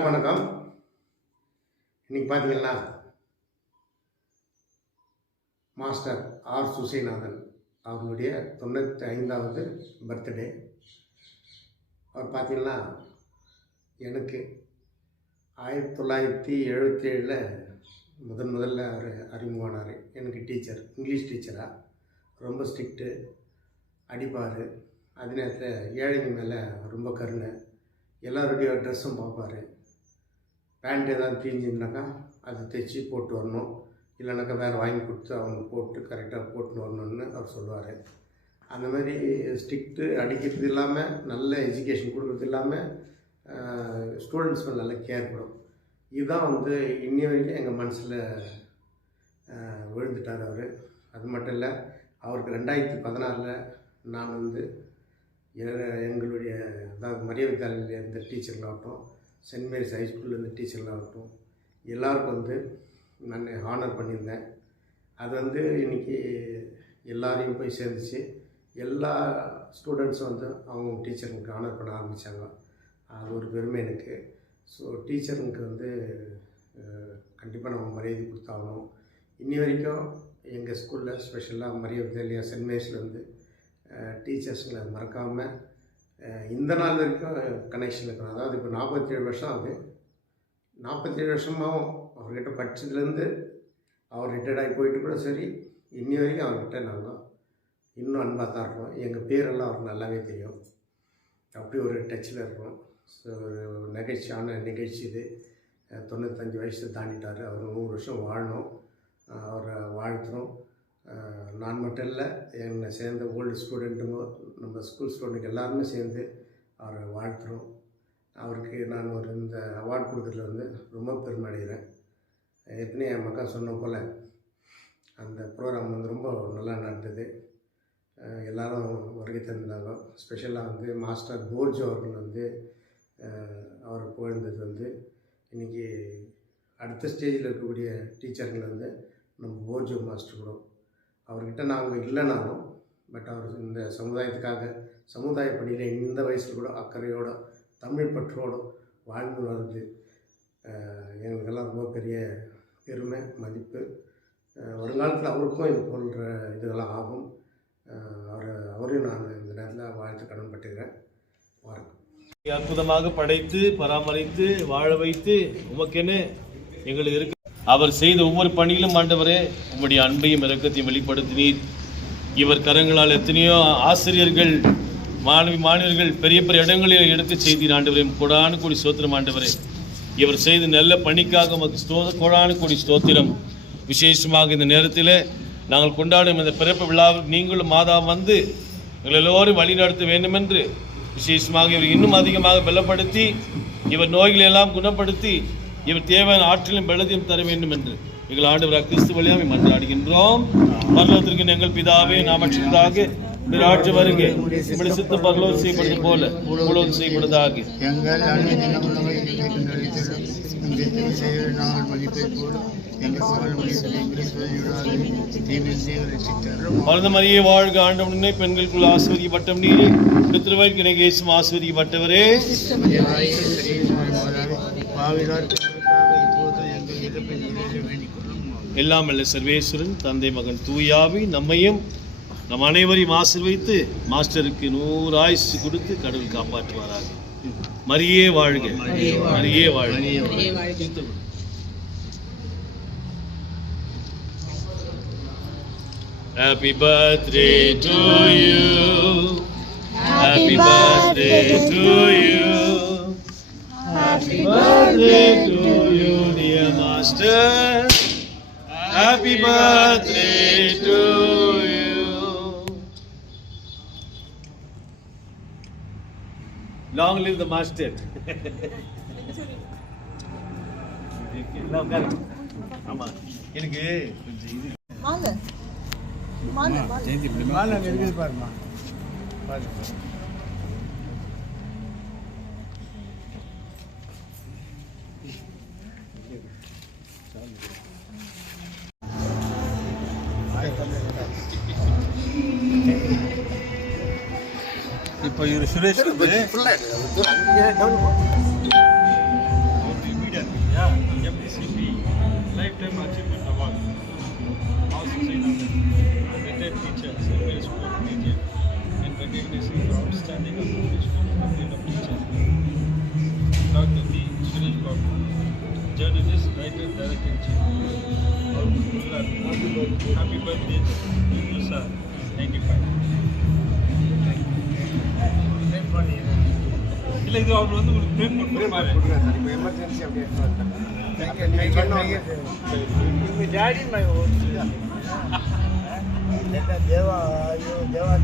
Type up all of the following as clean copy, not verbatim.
எல்லாருக்கும் வணக்கம். இன்றைக்கி பார்த்தீங்கன்னா மாஸ்டர் ஆர் சுசைநாதன் அவர்களுடைய 95வது பர்த்டே. அவர் பார்த்தீங்கன்னா எனக்கு 1977 முதல்ல அவர் அறிமுகமானார். எனக்கு டீச்சர், இங்கிலீஷ் டீச்சராக. ரொம்ப ஸ்ட்ரிக்ட்டு, அடிப்பார். அதே நேரத்தில் ஏழைங்க மேலே ரொம்ப கருணை. எல்லாருடைய ட்ரெஸ்ஸும் பார்ப்பார். பேண்ட் ஏதாவது கிழிஞ்சிருந்தாக்கா அதை தைச்சி போட்டு வரணும், இல்லைனாக்கா வேறு வாங்கி கொடுத்து அவங்க போட்டு கரெக்டாக போட்டுன்னு வரணும்னு அவர் சொல்லுவார். அந்த மாதிரி ஸ்ட்ரிக்ட்டு, அடிக்கிறது இல்லாமல் நல்ல எஜுகேஷன் கொடுக்குறது இல்லாமல் ஸ்டூடெண்ட்ஸ் மேலே நல்ல கேர் படும். இதுதான் இன்னி வரைக்கும் எங்கள் மனசில் விழுந்துட்டார் அவர். அது மட்டும் இல்லை, அவருக்கு 2016 நான் எங்களுடைய அதாவது மரியா வித்யாலயில் இருந்த டீச்சர்களாகட்டும், சென்ட் மேரிஸ் ஹைஸ்கூலில் இருந்த டீச்சர்களாகட்டும் எல்லாருக்கும் நான் ஹானர் பண்ணியிருந்தேன். அது இன்றைக்கி எல்லாரையும் போய் சேர்ந்துச்சு. எல்லா ஸ்டூடெண்ட்ஸும் அவங்க டீச்சருங்களுக்கு ஹானர் பண்ண ஆரம்பித்தாங்க. அது ஒரு பெருமை எனக்கு. ஸோ டீச்சருங்களுக்கு கண்டிப்பாக நம்ம மரியாதை கொடுத்தாகணும். இன்னி வரைக்கும் எங்கள் ஸ்கூலில் ஸ்பெஷலாக மரியா வித்யாலயா சென்ட் மேரிஸில் டீச்சர்ஸுங்களை மறக்காமல் இந்த நாள் வரைக்கும் கனெக்ஷன் இருக்கணும். அதாவது இப்போ 47 வருஷம் ஆகுது. 47 வருஷமாகவும் அவர்கிட்ட படித்ததுலேருந்து அவர் ரிட்டையர்டாகி போயிட்டு கூட சரி, இன்னி வரைக்கும் அவர்கிட்ட நாங்கள் இன்னும் அன்பாக தான் இருக்கோம். எங்கள் பேரெல்லாம் அவருக்கு நல்லாவே தெரியும். அப்படி ஒரு டச்சில் இருக்கோம். ஸோ ஒரு நகைச்சியான நிகழ்ச்சி இது. 95 வயசு தாண்டிட்டார். அவர் 100 வருஷம் வாழணும். அவரை வாழ்த்துறோம். நான் மட்டும் இல்லை, என்னை சேர்ந்த ஓல்டு ஸ்டூடெண்ட்டுங்க, நம்ம ஸ்கூல் ஸ்டூடெண்ட்டுக்கு எல்லாருமே சேர்ந்து அவரை வாழ்த்துறோம். அவருக்கு நான் இந்த அவார்டு கொடுக்குறதுல ரொம்ப பெருமை அடைகிறேன். ஏற்கனவே என் மக்கள் சொன்ன போல் அந்த ப்ரோக்ராம் ரொம்ப நல்லா நடந்தது. எல்லோரும் வருகை தந்தாங்க. ஸ்பெஷலாக மாஸ்டர் போர்ஜோ அவர்கள் அவர் புகழ்ந்தது இன்றைக்கி அடுத்த ஸ்டேஜில் இருக்கக்கூடிய டீச்சர்கள் நம்ம போர்ஜோ மாஸ்டர் கூட. அவர்கிட்ட நாங்கள் இல்லைனாலும் பட் அவர் இந்த சமுதாயத்துக்காக சமுதாய பணியில் இந்த வயசில் கூட அக்கறையோடு தமிழ் பற்றோடு வாழ்ந்து வருது எங்களுக்கெல்லாம் ரொம்ப பெரிய பெருமை, மதிப்பு. வருங்காலத்தில் அவருக்கும் இது போன்ற இதெல்லாம் ஆகும். அவரையும் நான் இந்த நேரத்தில் வாழ்த்து கடன்பட்டுக்கிறேன். வணக்கம். அற்புதமாக படைத்து பராமரித்து வாழ வைத்து உமக்கென எங்களுக்கு இருக்கு. அவர் செய்த ஒவ்வொரு பணியிலும் ஆண்டவரே உம்முடைய அன்பையும் இரக்கத்தையும் வெளிப்படுத்தினீர். இவர் கரங்களால் எத்தனையோ ஆசிரியர்கள், மாணவர்கள் பெரிய பெரிய இடங்களில் எடுத்து செய்தீர் ஆண்டவரே. கோடானு கோடி ஸ்தோத்திரம் ஆண்டவரே. இவர் செய்த நல்ல பணிக்காக உமக்கு கோடானு கோடி ஸ்தோத்திரம். விசேஷமாக இந்த நேரத்தில் நாங்கள் கொண்டாடும் இந்த பிறப்பு விழாவில் நீங்களும் மாதா எங்கள் எல்லோரும் வழிநடத்த வேண்டும் என்று விசேஷமாக இவர் இன்னும் அதிகமாக பலப்படுத்தி இவர் நோய்களை எல்லாம் குணப்படுத்தி இவர் தேவையான ஆற்றலும் பலத்தையும் தர வேண்டும் என்று எங்கள் ஆண்டவர் கிறிஸ்து வழியாக மன்றாடுகின்றோம். பரலோகத்திற்கு எங்கள் பிதாவே, நாமற்றதாக ராஜ்யம் வருக, உம்முடைய சித்தம் பரலோகம் செய்யப்படுவது போல உலகம் செய்யப்படுவதாக. பரந்த மரியே வாழ்க, ஆண்டவனே பெண்களுக்குள் ஆசீர்வதிக்கப்பட்டவள் நீரே, திருவயிற்றின் கனியாகிய இயேசுவும் ஆசீர்வதிக்கப்பட்டவரே. எல்லாம் வல்ல சர்வேஸ்வரன் தந்தை மகன் தூயாவி நம்மையும் நம் அனைவரையும் ஆசீர்வதித்து மாஸ்டருக்கு 100 ஆயுசு கொடுத்து கடவுள் காப்பாற்றுவாராக. மரியே வாழ்க, மரியே வாழ்க. Happy birthday to you. Happy birthday to you. Happy birthday to you, dear master. Happy birthday to you. Long live the master. ஆமா, எனக்கு கொஞ்சம் இது மாலை இருக்குது பாருமா. இப்போ இவர் Suresh also sign on the retired teacher, secondary school teacher, and recognizing for outstanding accomplishment of teacher. Dr. D. Suresh Babu, journalist, writer, director, happy birthday to you, sir. 95. இல்லை இது அவர் வந்து உங்களுக்கு பிரேம் பண்ணுறாரு கொடுக்குறேன் சார். இப்போ எமர்ஜென்சி அப்படியே daddy my own దేవా దేవా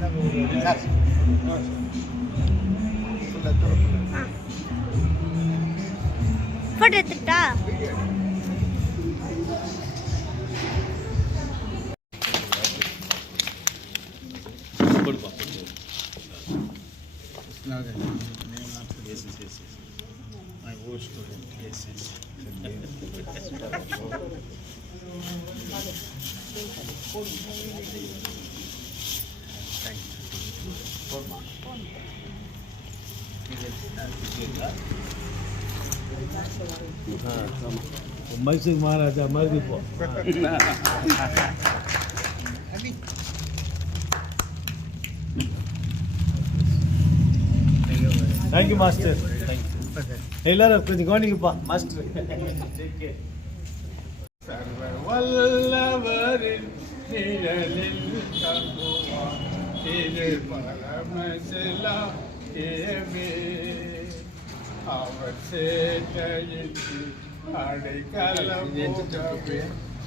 ஃபோட்டோ எடுத்துட்டா கொடுப்பா. my old student. Yes, yes. Mysore Maharaja மாதிரி இப்போ தேங்க்யூ மாஸ்டர். எல்லாரும் கொஞ்சம் கவனிங்கப்பா மாஸ்டர். சர்வவல்லவரின் நிழலில் தங்குவான் இது பரமசிலாயமே அவர் சேட்டையின்றி அடைக்கலம் போகவே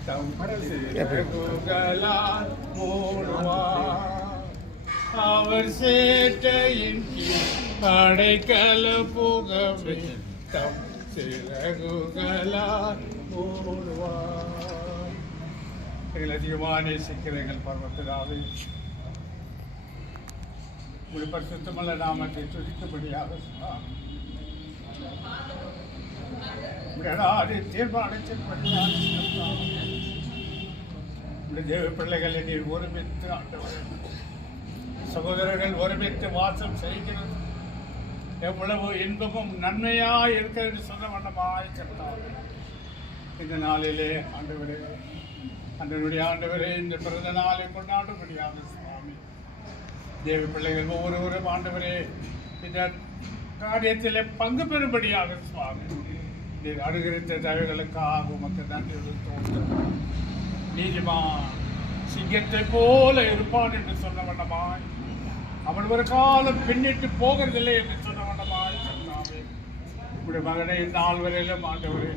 தம் சிறகுகளால் மூடுவார் அவர் சேட்டையின் கீழ் அடைக்கல போகவே தம் சிறகுகளால் மூடுவார். எங்கள் அதிகமாக நேசிக்கிற எங்கள் பர்வத்தினாவே உடைய பரிசுத்தமுள்ள நாமத்தை துதிக்கும்படியாக சொன்னார். தீர்மானத்தின்படியாக தேவ பிள்ளைகளை நீர் ஒருமித்து ஆண்டவர் சகோதரர்கள் ஒருமித்து வாசம் செய்கிறது எவ்வளவு இன்பமும் நன்மையா இருக்கிறது சொன்ன வண்ணமாய் கர்த்தாவே இந்த நாளிலே ஆண்டவரே அன்றனுடைய ஆண்டவரே இந்த பிறந்த நாளை கொண்டாடும்படியாக சுவாமி தேவ பிள்ளைகள் ஒவ்வொருவரும் ஆண்டவரே இந்த காரியத்திலே பங்கு பெறும்படியாக சுவாமி நீர் அனுகிரித்த தயவுகளுக்காக உமக்கு நன்றி தோன்றும். நீதிமான் சிங்கத்தை போல இருப்பான் என்று சொன்ன வண்ணமாய் அவன் ஒரு காலம் பின்னிட்டு போகிறதில்லை என்று சொன்ன வண்ணமாய் சொன்னாவே உடைய மகனை நாள் வரையிலும் ஆண்டவரே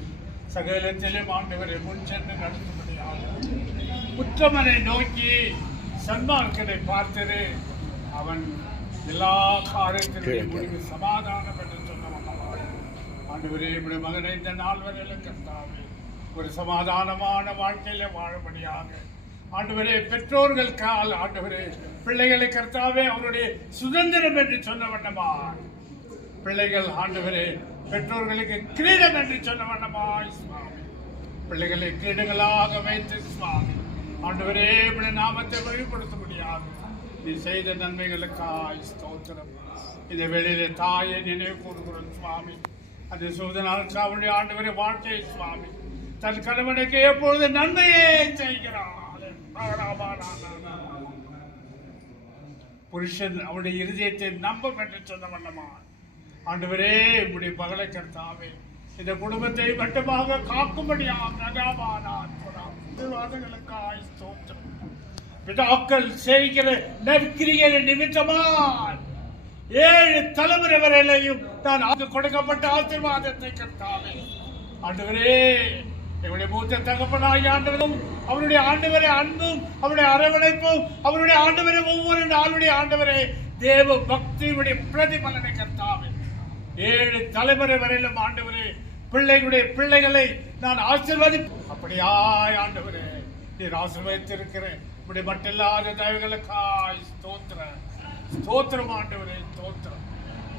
சகலத்திலும் ஆண்டவரை முன் சென்று நடத்தும்படியாக உத்தமனை நோக்கி சன்மார்க்கனை பார்த்தது அவன் எல்லா காரியத்திலும் முடிவு சமாதானம் என்று சொன்ன வண்ணமாய் ஆண்டவரே உடைய மகனை இந்த நாள் வரையிலும் கர்த்தாவே ஒரு சமாதானமான வாழ்க்கையில வாழும்படியாக ஆண்டவரே பெற்றோர்கள் கால் ஆண்டவரே பிள்ளைகளை கர்த்தாவே அவருடைய சுதந்திரம் என்று சொன்ன வண்ணமாய் பிள்ளைகள் ஆண்டவரே பெற்றோர்களுக்கு கிரீடம் என்று சொன்ன வண்ணமாய் சுவாமி பிள்ளைகளை கிரீடங்களாக வைத்து சுவாமி ஆண்டவரே இப்படி நாமத்தை வழிபடுத்த முடியாது நீ செய்த நன்மைகளுக்காய் ஸ்தோத்திரம். இந்த வேளையிலே தாயை நினைவு கூறுகிறோம் சுவாமி அந்த சுதனாளுக்கு அவருடைய ஆண்டவரே வாழ்க்கை சுவாமி தன் கணவனுக்கு எப்பொழுது நன்மையே செய்கிறார். புருஷன் அவருடைய இருதயத்தை நம்பம் என்று சொன்ன வண்ணமா ஆண்டவரே உடைய மகளை கர்த்தாவே இந்த குடும்பத்தை மட்டுமாக காக்கும்படியாக பிதாக்கள் செய்கிற நற்கிரியை நிமித்தமாய் 7 தலைமுறை வரையிலையும் தான் கொடுக்கப்பட்ட ஆசீர்வாதத்தை கர்த்தாவே ஆண்டவரே எங்களுடைய மூத்த தகப்பனாய் ஆண்டவரும் அவருடைய ஆண்டவரை அன்பும் அவருடைய அரவணைப்பும் அவருடைய ஆண்டவரை ஒவ்வொரு நாளுடைய ஆண்டவரே தேவ பக்தியுடைய பிரதிபலனை கர்த்தாவே 7 தலைமுறை வரையிலும் ஆண்டவரே பிள்ளைகளுடைய பிள்ளைகளை நான் ஆசீர்வாதி அப்படியாய் ஆண்டவரே நீர் ஆசீர்வதித்திருக்கிறேன் இப்படி மட்டில்லாத தயவுகளுக்காய் ஸ்தோத்திரம் ஸ்தோத்திரம் ஆண்டவரே ஸ்தோத்திரம்.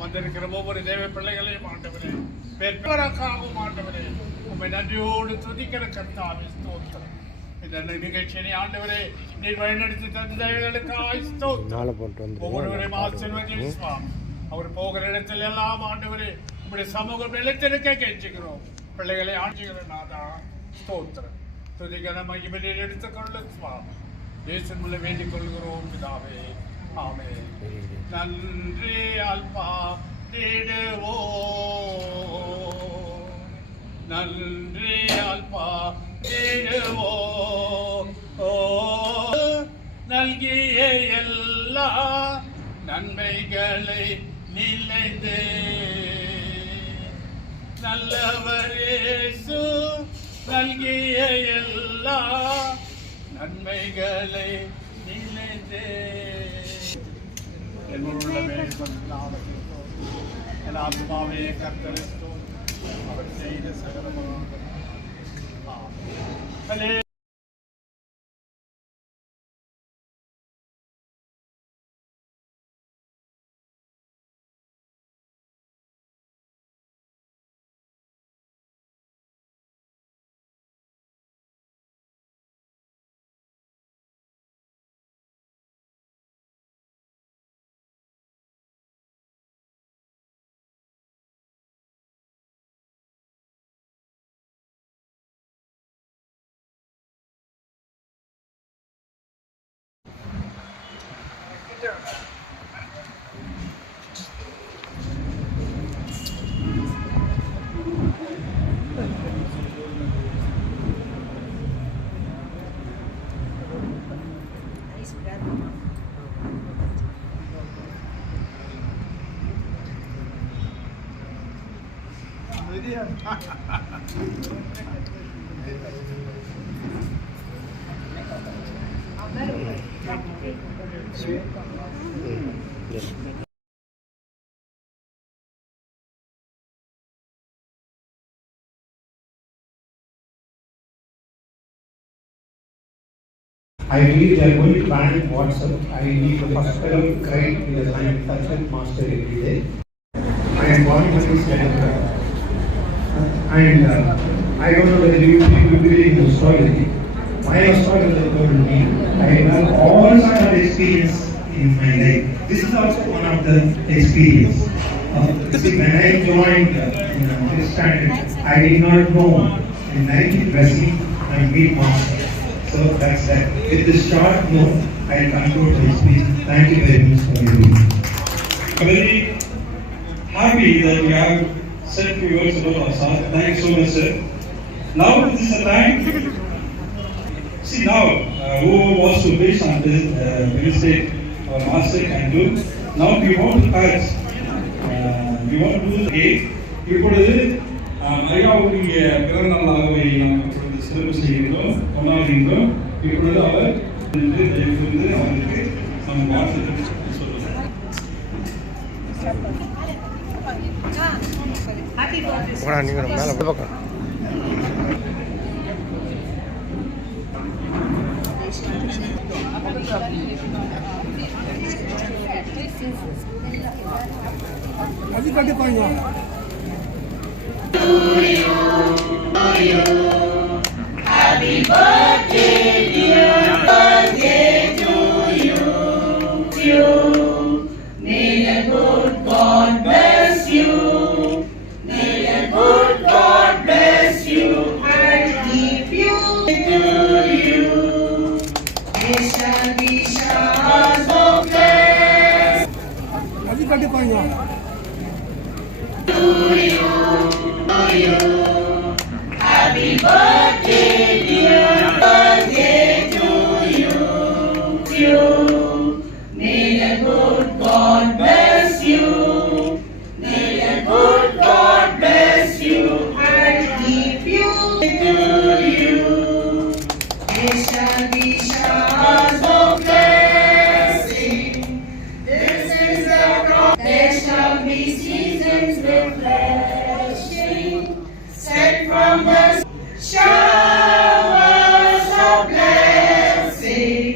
வந்திருக்கிற ஒவ்வொரு தேவ பிள்ளைகளையும் ஆண்டவரே பெற்றோருக்காகவும் ஆண்டவரே உண்மை நன்றியோடு துதிக்கிற கர்த்தாவே ஸ்தோத்திரம். இந்த நிகழ்ச்சியை ஆண்டவரே நீர் வழிநடத்தி தந்தைகளுக்காய் ஸ்தோத்திரம். ஒவ்வொருவரையும் ஆசீர்வதியும் சுவாமி அவர் போகிற இடத்துல எல்லாம் ஆண்டவரே உங்களுடைய சமூகம் நிலைத்திருக்க கெஞ்சுகிறோம். பிள்ளைகளை ஆட்சிகிற நாதா ஸ்தோத்திரம். துதிகர மகிமையை எடுத்துக்கொள்ளும் சுவாமி. இயேசு மூலம் வேண்டிக் கொள்கிறோம் பிதாவே. ஆமென். நன்றி அல்பா தேடுவோ, நன்றி அல்பா தேடுவோ, நல்கிய எல்லா நன்மைகளை நிலைந்தே நல்லவர் இயேசு நல்கிய எல்லா நன்மைகளை நிலைந்தே. என்னுள்ளமே என் ஆத்மாவே கர்த்தரித்தோ அவர் செய்த சகலமாக. I believe they are going to ban WhatsApp. I need the first fellow cry because I am such a master every day. I am born in this Canada. And I don't know whether you people believe in astrology. My astrologer told me I have all sorts of experience in my life. This is also one of the experience. See, when I joined this standard, I did not know in 19 dressing and meet master. So that's that. With this short note, I conclude my speech. Thank you very much for your time. I'm very happy that you have said few words about our sir. Thank you so much, sir. Now this is the time. See now, who wants to wish on this mistake our master can do. Now we want to touch. We want to do the gate. இப்பொழுது ஐயாவுடைய பிறந்த நாளாகவே நாம் சிறப்பு செய்கின்றோம், கொண்டாடுகின்றோம். இப்பொழுது அவர் தயவுகூர்ந்து அவருக்கு நம் வாழ்த்துக்கள் சொல்லுங்கள். நீங்கள் மேலே பக்கம் அது கண்டிப்பாங்க. Happy birthday, dear birthday to you. May the good God bless you. May the good God bless you and keep you to you. May shall be showers of blessing. அது கண்டிப்பாங்க. To you. Happy birthday, dear birthday to you. May the good God bless you. May the good God bless you and keep you to you. There shall be showers of blessing. This is the rock. There shall be seasons refreshing. Set from the showers of blessing,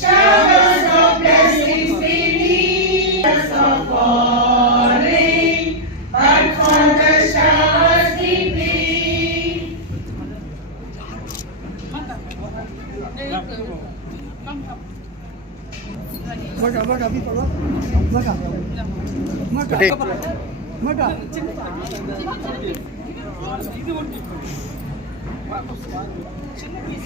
showers of blessings beneath us are falling, but from the showers beneath. இது ஒன்று சின்ன piece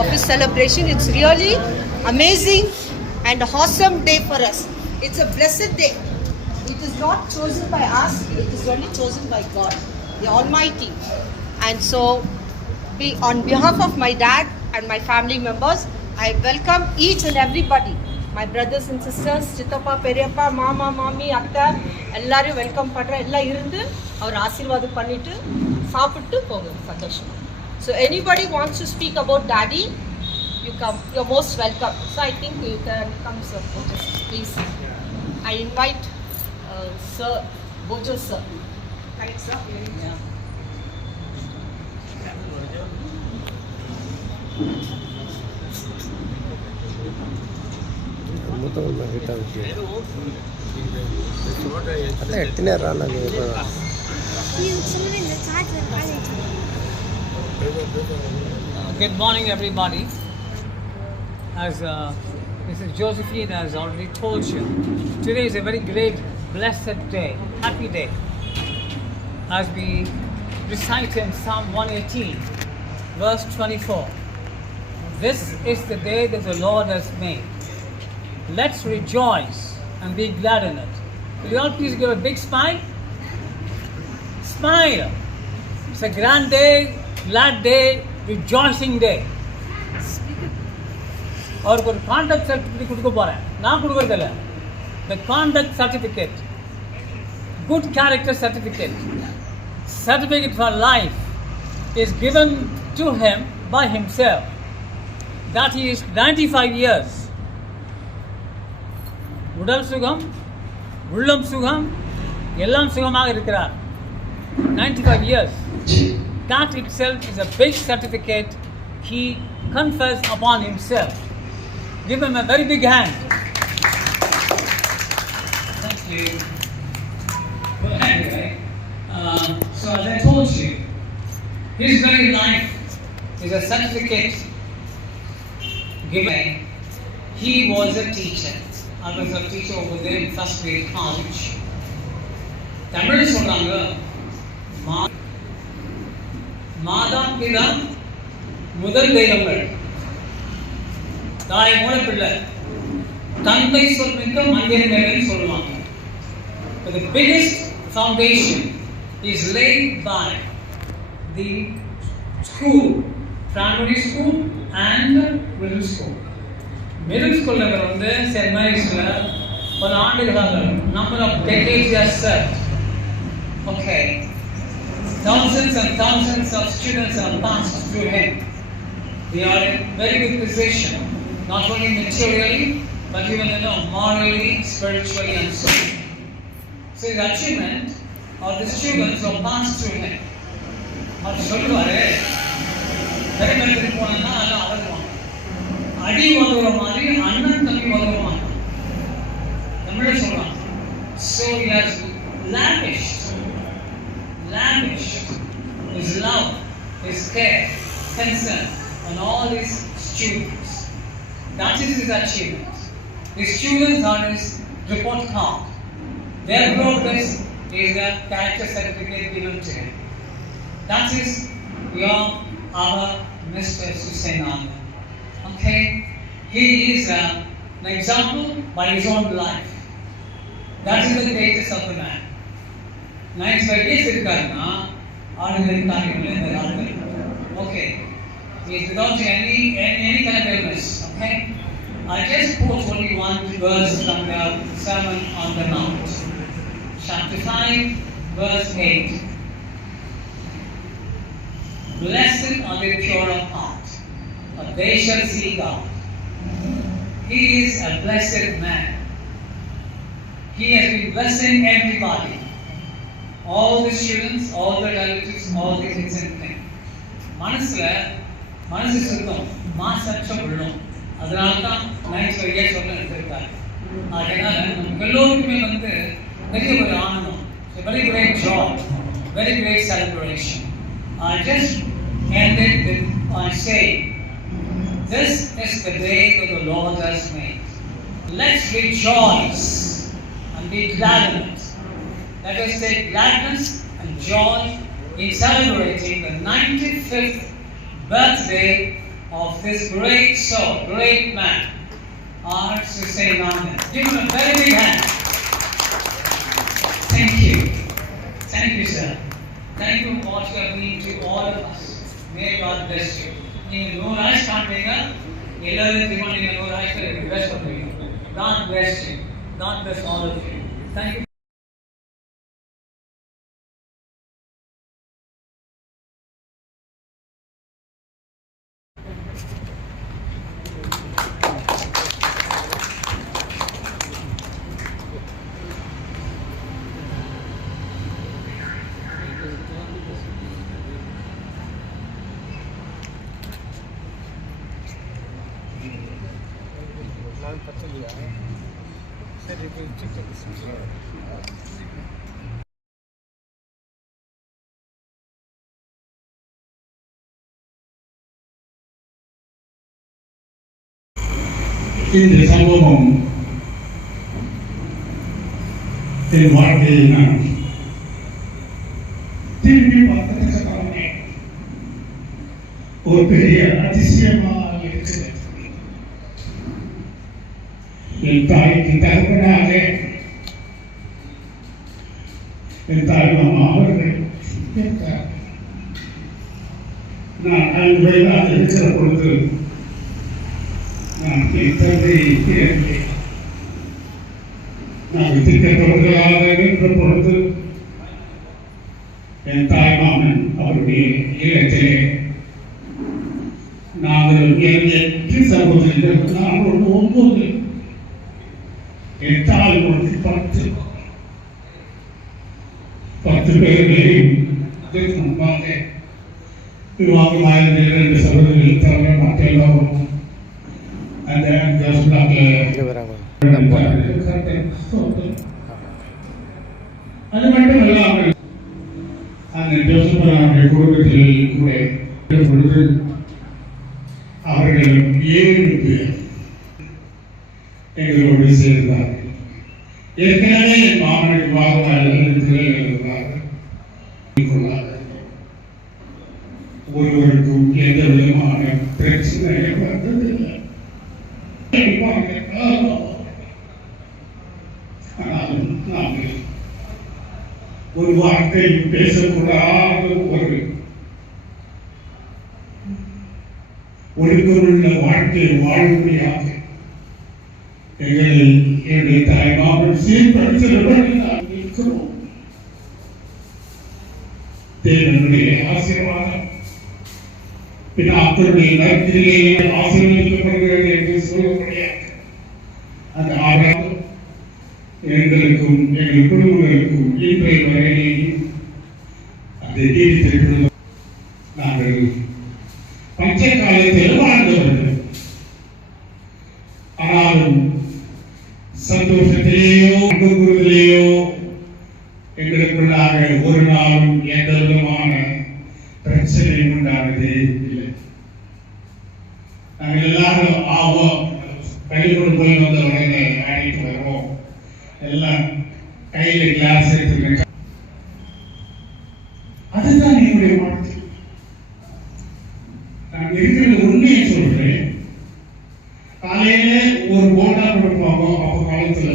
of his celebration. It's really amazing and awesome day for us. It's a blessed day. It is not chosen by us, it is only chosen by God, the Almighty. And so, on behalf of my dad and my family members, I welcome each and everybody. My brothers and sisters, சித்தப்பா பெரியப்பா மாமா மாமி அத்தை எல்லாரையும் welcome பண்ணுறேன். எல்லாம் இருந்து அவர் ஆசீர்வாதம் பண்ணிட்டு சாப்பிட்டு போங்க சந்தோஷமா. So anybody wants to speak about daddy, you come, you're most welcome. So I think you can come, sir, please. I invite Sir Bojo, sir. Right, sir? Yeah. Good morning, everybody. As Mrs. Josephine has already told you, today is a very great, blessed day, happy day. As we recite in Psalm 118, verse 24, this is the day that the Lord has made. Let's rejoice and be glad in it. Will you all please give a big smile? Smile. It's a grand day, glad day, rejoicing day. அவருக்கு ஒரு contact certificate கொடுக்க போகிறேன். நான் கொடுக்குறதில்ல. The conduct certificate, good character certificate, certificate for life is given to him by himself. That he is 95 years. உடல் சுகம், உள்ளம் சுகம், எல்லாம் சுகமாக இருக்கிறார். 95 years. That itself is a big certificate he confers upon himself. Give him a very big hand. Thank you. Well, anyway, so as I told you, his very life is a certificate given. He was a teacher. I was a teacher over there in first grade college. Tamil சொல்றாங்க மாதா பிதா முதல் தெய்வங்கள் தாய் மூல பிள்ளை தந்தை சொல்மிக்க மனிதன் மேலன்னு சொல்லுவாங்க. But the biggest foundation is laid by the school, primary school and middle school. Middle school level வந்து St. Mary's-ல பல ஆண்டுகளாக number of decades has served. Okay. Thousands and thousands of students have passed through him. They are in very good position, not only materially, but even morally, spiritually, and so on. So his achievement of the students who have passed through him. அவர் சொல்லுவாரு, பெருமைக்கு போனா எல்லாம் அழகுவாங்க. அடி வாங்குற மாதிரி அண்ணன் தம்பி வாங்குவாங்க. தமிழ சொல்றாங்க. So he has lavished his love, his care, concern on all his students. That is his achievement. His students are his report card. Their progress is the character certificate given to him. That is our Mr. Susenanda. Okay? He is an example by his own life. That is the greatest of the man. 95 years இருக்காருன்னா ஆளுநரின் காரியங்கள் okay. He is without any kind of illness. Okay? I just quote only one verse from the Sermon on the Mount. Chapter 5, verse 8. Blessed are the pure of heart, for they shall see God. He is a blessed man. He has been blessing everybody. All the students, all the relatives, all the kids and things. மனசு சுத்தம், மாசற்ற உள்ளம். அதனால தான் 95 years எடுத்திருக்காரு. அதனால நமக்கு எல்லோருக்குமே பெரிய ஒரு ஆனந்தம். Very great joy, very great celebration. I just ended with saying, this is the day that the Lord has made. Let's rejoice and be glad in it. Let us take gladness and joy in celebrating the 95th birthday of this great soul, great man, R. Susainandan. Give him a very big hand. Thank you. Thank you, sir. Thank you for what you have been to all of us. May God bless you. நீங்கள் 100 ஆயிரம் காண்பீங்க, எல்லாரும் திரும்ப நீங்கள் 100 ஆயிரத்தை bless பண்ணுவீங்க. God bless you. God bless all of you. Thank you. இந்த சம்பவம் என் வாழ்க்கையை நான் திரும்பி பார்த்ததுக்கு ஒரு பெரிய அதிசயமாக இருக்கிறது. என் தாய்க்கு தகவலாக என் தாய் மாமா அவர்கள் நான் 5 வயதாக இருக்கிற பொழுது நான் என் தந்தை நான் திட்டத்தவர்களாக இருந்த பொழுது என் தாய் மாமன் அவருடைய இல்லத்திலே நாங்கள் 8 சகோதரிகள், நான் 9, என் தாய் ஒரு 10 பேர்களையும் அதற்கு முன்பாக விவாகமாயிருந்த 2 சகோதரிகள் தவிர மற்ற எல்லாரும் அந்த அது மட்டும் இல்லாமல் அந்த ஜோசப்பனுடைய குடும்பத்தில் கூட பொழுது அவர்கள் 7 பேர் எங்களோடு சேர்ந்தார்கள். ஏற்கனவே என் மாமனுக்கு ஒருவருக்கும் எந்த விதமான பிரச்சனை வந்ததில்லை. ஒரு வார்த்தை பேசக்கூடாத ஒரு ஒழுக்கமுள்ள வாழ்க்கை வாழும்படியாக எங்களை என்னுடைய தாய்மாமன் சீர்படுத்துகிறபடி நாம் இருக்கிறோம். தேவனுடைய ஆசீர்வாதம் பிதாக்களுடைய நற்கிரியை ஆசீர்வதிக்கப்படுகிறது என்று சொல்ல முடியாது. அந்த ஆராதனை எங்களுக்கும் எங்கள் குடும்பங்களுக்கும் இன்றைய வரையிலேயும் அதை நீடித்திருக்கிறது. நாங்கள் பஞ்ச காலத்தில் வாழ்ந்தவர்கள், ஆனாலும் சந்தோஷத்திலேயோ அன்புறதிலேயோ எங்களுக்குள்ளாக ஒரு நாளும் எந்த விதமான பிரச்சனை உண்டானதே இல்லை. நாங்கள் எல்லாரும் ஆவோம் பள்ளிக்கூடம் போய் வந்த உடனே ஆடிட்டு வருவோம், எல்லாம் கையில கிளாஸ் எடுத்துக்க. அதுதான் என்னுடைய வாழ்க்கை. நான் இருக்கிறது உண்மையை சொல்றேன். காலையில ஒரு போண்டா கொடுப்பாங்க. அப்ப காலத்துல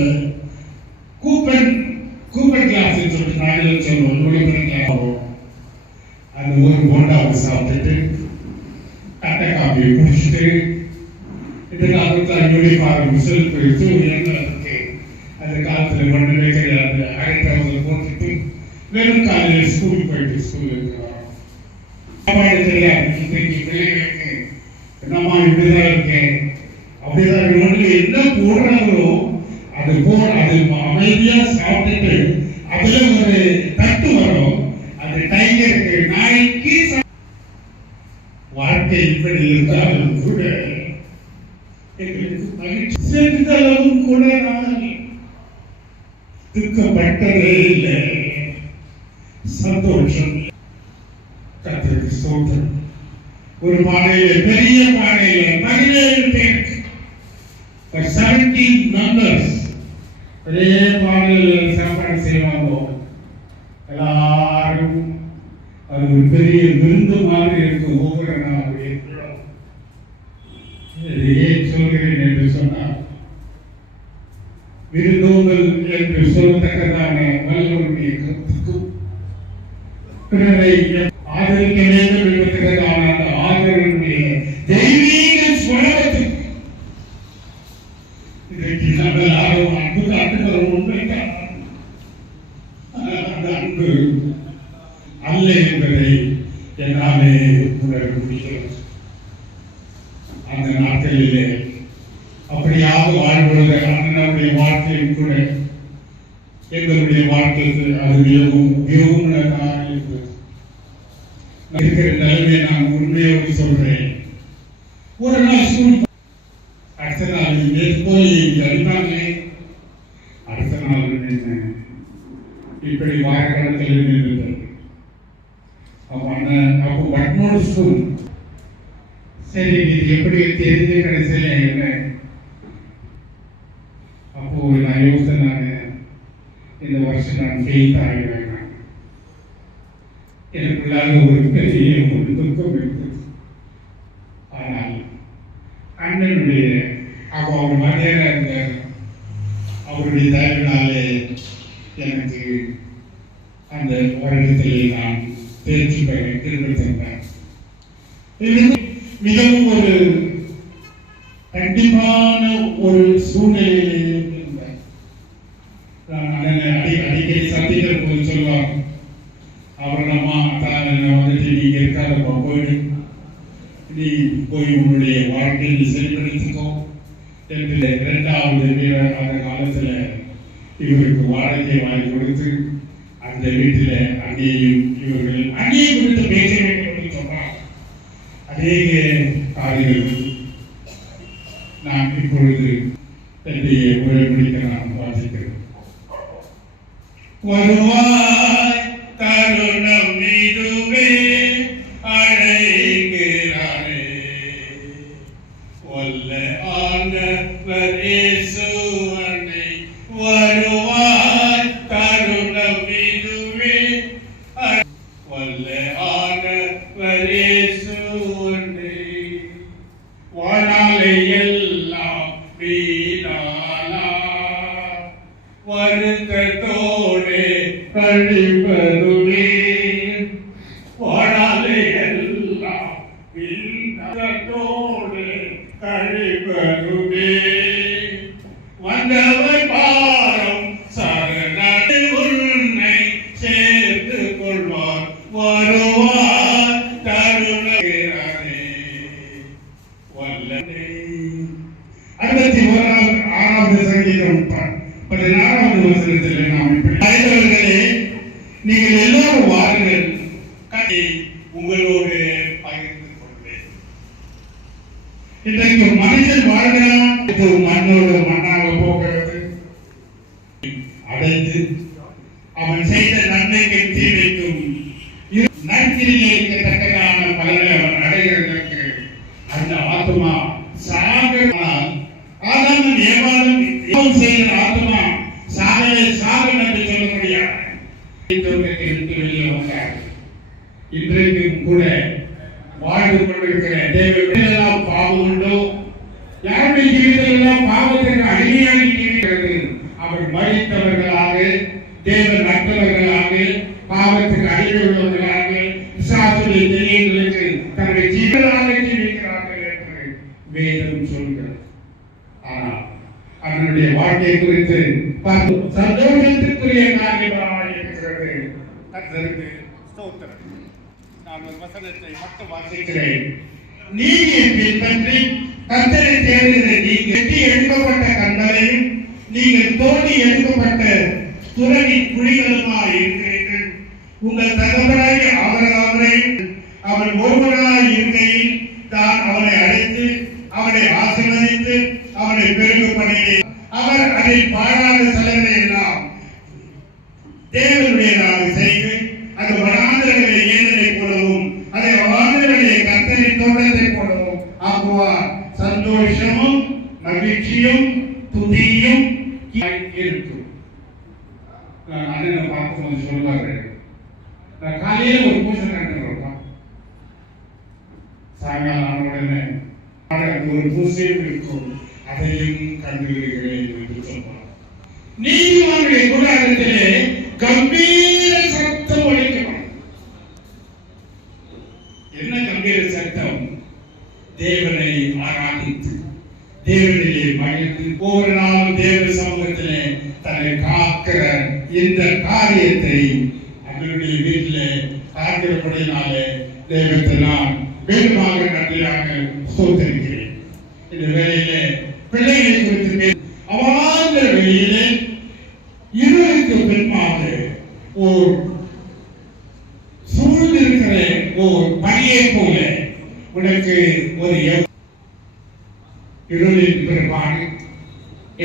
கூப்பன் கிளாஸ் சொல்லிட்டு நாங்கள் சொல்லுவோம், கிளாஸ். அந்த ஒரு போண்டாவை சாப்பிட்டுட்டு கட்டை காப்பியை குடிச்சிட்டு இந்த காலத்துல யூனிஃபார்ம் செல்ஃப் என்ன இருக்கு அந்த காலத்துல ஒன்றுமே கிடையாது. அரைத்தவங்க போட்டுட்டு வெறும் காலையில் ஸ்கூல் போயிட்டு ஸ்கூலுக்கு சாப்பாடு தெரியாது. இன்றைக்கு பிள்ளைகளுக்கு என்னம்மா இப்படிதான் இருக்கேன் அப்படிதான் ஒன்று என்ன போடுறாங்களோ அது அது அமைதியா சாப்பிட்டுட்டு அதுல ஒரு தட்டு வரும். அது டைகருக்கு நாய்க்கு வாழ்க்கை இப்படி இருந்தாலும் கூட எங்களுக்கு மகிழ்ச்சி சேர்ந்தளவும் கூட நான் துக்கப்பட்டதே இல்லை. சந்தோஷம். கர்த்தருக்கு ஸ்தோத்திரம். ஒரு பானையில பெரிய பானையில 17 பேருக்கு 17 மெம்பர்ஸ் பெரிய பானையில் சாப்பாடு செய்வாங்க. எல்லாரும் அது ஒரு பெரிய விருந்து மாதிரி இருக்கும். ஒவ்வொரு நாளும் இது ஏன் சொல்கிறேன் என்று சொன்னால், விருந்தோம்பல் என்று சொல்லத்தக்கதான வல்லவருடைய கருத்துக்கும் பிறரை ஆதரிக்க வேண்டும் என்பதற்கான அந்த ஆதரவுடைய தெய்வீக சுவரத்துக்கு இன்றைக்கு நம்ம எல்லாரும் அன்பு காட்டுகிற உண்மைதான். அந்த அன்பு அல்ல என்பதை என்னாலே உணர முடிகிறது. அந்த நாட்களிலே அப்படியாக வாழ்வது அண்ணனுடைய வாழ்க்கையும் கூட எங்களுடைய வாழ்க்கைக்கு அது மிகவும் உபயோகமுள்ளதாக இருந்தது. இருக்கிற நிலைமை நான் உண்மையோடு சொல்றேன். ஒரு நாள் ஸ்கூல் அடுத்த நாள் போய் இருந்தாங்களே, அடுத்த நாள் இப்படி வாரக்காலத்தில் நின்றுட்டது. அப்போ வட்மோடு ஸ்கூல் சரி இது எப்படி தெரிஞ்சு கடைசியில் என்ன அப்போ நான் யோசனை இந்த வருஷம் நான் ஃபெயில் ஆகிடுவேன். எனக்குள்ளாக ஒரு பெரிய ஒரு துக்கம் இருந்தது. ஆனால் அண்ணனுடைய அவர் மதியான இருந்தார். அவருடைய தயவினாலே எனக்கு அந்த வருடத்திலே நான் தேர்ச்சி பெற திரும்ப தந்தார். மிகவும் ஒரு கண்டிப்பான ஒரு சூழ்நிலையிலே இருந்தார். அடிக்கடி சந்திக்கிற போது சொல்லுவாங்க, அவர்கள் அம்மா வந்துட்டு நீங்க இருக்காதப்பா போயிடு, நீ போய் உன்னுடைய வாழ்க்கையை நீ செயல்படுத்திக்கோ என்று 2வது அந்த காலத்துல இவருக்கு வாடகை வாங்கி கொடுத்து அந்த வீட்டில அங்கேயும் இவர்கள் அங்கேயும் கொடுத்து பேச வேண்டும் என்று சொன்னார். அநேக காரியங்கள் நான் இப்பொழுது என்னுடைய உரை முடிக்க நான் வாசிக்கிறேன். வருவாய் தருணம் இதுவே அழைக்கிறாரே, வல்ல ஆண்டவர் இயேசு அன்னை வருவாய் தருணம் இதுவே வல்ல ஆண்டவர் இயேசு அன்னை வாழாலை எல்லாம் வீணானா வருத்தத்தோடு கழிப்பதுவே வாழாலை எல்லாம் வீணத்தோடு கழிப்பதுவே வந்தவர் பாரம் சரணை உன்னை சேர்த்து கொள்வார் வருவார் தருணே வல்லனே. 66வது சங்கீதம் 16வது வசனத்தில் நாம் இப்படி அழைத்தவர்களே, நீங்கள் எல்லாரும் வாருங்கள், உங்களோடு பகிர்ந்து கொள்வேன். இன்றைக்கு மனுஷன் வாழ்கிறான், மண்ணோடு மண்ணாக போகிறது. அடைந்து அவன் செய்த நன்மைக்கும் தீமைக்கும் நற்கிரியை இருக்கத்தக்கதான பலனை அவன் அடைகிறதற்கு அந்த ஆத்மா சாகனால் ஆதாமும் ஏவாளும் செய்த ஆத்மா சாகவே சாகல் என்று சொல்ல முடியாது. வெளியே வந்தார். இன்றைக்கும் கூட வாழ்ந்து கொண்டிருக்கிற தேவையெல்லாம் பாவம் உண்டோ, யாருடைய ஜீவிதெல்லாம் பாவத்திற்கு அடிமையாக இருக்கிறது. அவர் மறித்தவர்களாக, தேவன் நட்டவர்களாக, பாவத்துக்கு அடிமை உள்ளவர்களாக, பிசாசுடைய தெரியங்களுக்கு தன்னுடைய ஜீவனாக ஜீவிக்கிறார்கள் என்று வேதம் சொல்கிறது. ஆனால் அவனுடைய வாழ்க்கை குறித்து சந்தோஷத்திற்குரிய காரியமாக இருக்கிறது. கர்த்தருக்கு ஸ்தோத்திரம். நான் ஒரு வசனத்தை மட்டும் வாசிக்கிறேன். நீதியை பின்பற்றி கர்த்தரை தேடுகிற நீங்கள் வெட்டி எடுக்கப்பட்ட கண்களையும் நீங்கள் தோண்டி எடுக்கப்பட்ட துறவி குழிகளுமாய் இருக்கிறீர்கள். உங்கள் தகவலாய் ஆதரவாளரையும் அவன் ஒருவராய் இருக்கையில் தான் அவனை அழைத்து அவனை ஆசீர்வதித்து அவனை பெருகு பண்ணினேன். அவர் அதை பாழாத செலவினை எல்லாம் தேவனுடையதாக செய்து அது வனாந்தரங்களை ஏழனை போலவும் அதை வனாந்தரங்களை கர்த்தரின் தோட்டத்தை போலவும் ஆக்குவார். சந்தோஷமும் மகிழ்ச்சியும் துதியும் இருக்கும். அண்ணனை பார்த்து சொல்லுவாரு, நான் காலையில ஒரு பூசை கண்டுறோம், சாயங்காலம் ஆன உடனே ஒரு பூசையும் இருக்கும், அதையும் கண்டுகிறேன் என்று சொல்வார். நீதிமானுடைய கூடாரத்திலே கம்பீர சத்தம் ஒலிக்கப்படும். என்ன கம்பீர சத்தம்? தேவனை ஆராதித்து தேவனிலே மகிழ்ந்து ஒவ்வொரு நாளும் தேவ சமூகத்திலே தன்னை காக்கிற இந்த காரியத்தை அவருடைய வீட்டிலே காக்கிறபடினாலே தேவத்தை நான் வேண்டுமாக நன்றியாக ஸ்தோத்திரிக்கிறேன். இந்த வேளையிலே பிள்ளைகளை குறித்து அவாந்த வெளியிலே இருளுக்கு பின்பாக ஓர் சூழ்ந்திருக்கிற ஓர் பணியை போல உனக்கு ஒரு இருளின் பிற்பாடு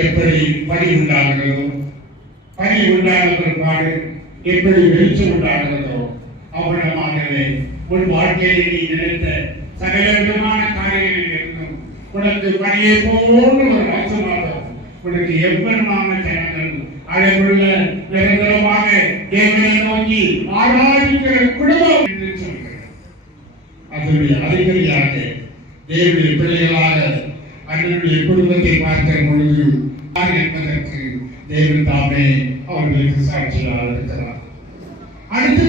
எப்படி பணி உண்டாகிறதோ, பணி உண்டான பிற்பாடு எப்படி வெளிச்சம் உண்டாகிறதோ, அவ்வளமாகவே உன் வாழ்க்கையை நீ நினைத்த சகல விதமான காரியங்களில் இருந்தும் உனக்கு பணியை போன்ற ஒரு ஆசீர்வாதம் உனக்கு எவ்வளவான ஜனங்கள் அழகுள்ள நிரந்தரமாக தேவனை நோக்கி ஆராதிக்கிற குடும்பம் என்று சொல்கிறேன். அதனுடைய அறிகுறியாக தேவனுடைய பிள்ளைகளாக அண்ணனுடைய குடும்பத்தை பார்க்கிற பொழுது என்பதற்கு தேவன் தாமே அவர்களுக்கு சாட்சியாக இருக்கிறார். அடுத்து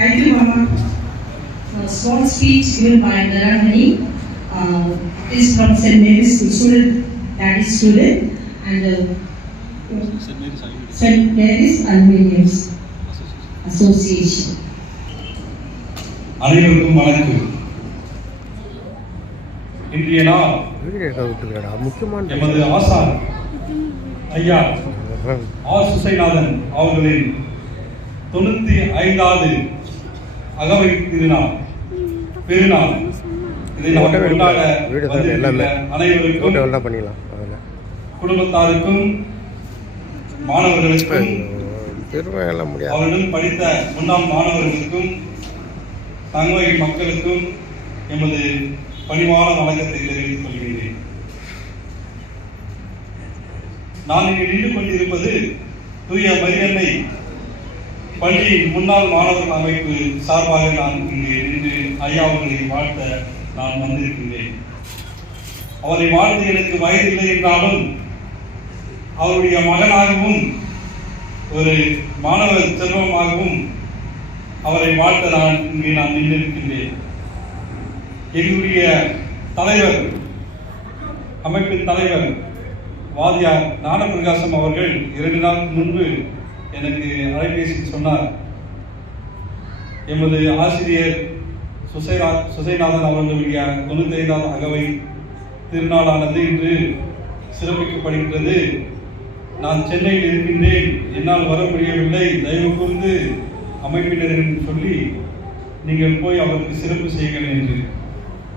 Thank you, Mama. Small speech given by Naramani is from St. Mary's student, that is student, and St. Mary's Aluminium Association. அனைவருக்கும் வணக்கம். இன்றைய நாள் எமது ஆசான் ஐயா ஆர் சுசைநாதன் அவர்களின் 95வது அகவை திருநாள் பெருநாள். இதை நாம் கொண்டாட அனைவருக்கும் குடும்பத்தாருக்கும் மாணவர்களுக்கும் அவர்களும் படித்த முன்னாள் மாணவர்களுக்கும் தங்கை மக்களுக்கும் எமது பணிவான வணக்கத்தை தெரிவித்துக் கொள்கிறேன். நான் இங்கு நின்று கொண்டிருப்பது தூய மரியன்னை பள்ளி முன்னாள் மாணவர் அமைப்பு சார்பாக நான் இங்கு நின்று ஐயா அவர்களை வாழ்த்த நான் வந்திருக்கின்றேன். அவரை வாழ்த்து எனக்கு வயதில்லை என்றாலும் அவருடைய மகனாகவும் ஒரு மாணவர் செல்வமாகவும் அவரை வாழ்த்த நான் இங்கே நின்றிருக்கின்றேன். எங்களுடைய தலைவர், அமைப்பின் தலைவர் வாதியார் ஞானப்பிரகாசம் அவர்கள் 2 நாள் முன்பு எனக்கு அலைபேசி சொன்னார், எமது ஆசிரியர் சுசைநாதன் அவர்களுடைய 95வது அகவை திருநாளானது இன்று சிறப்பிக்கப்படுகின்றது. நான் சென்னையில் இருக்கின்றேன், என்னால் வர முடியவில்லை, தயவு கூர்ந்து அமைப்பினர்கள் சொல்லி நீங்கள் போய் அவருக்கு சிறப்பு செய்யுங்கள் என்று.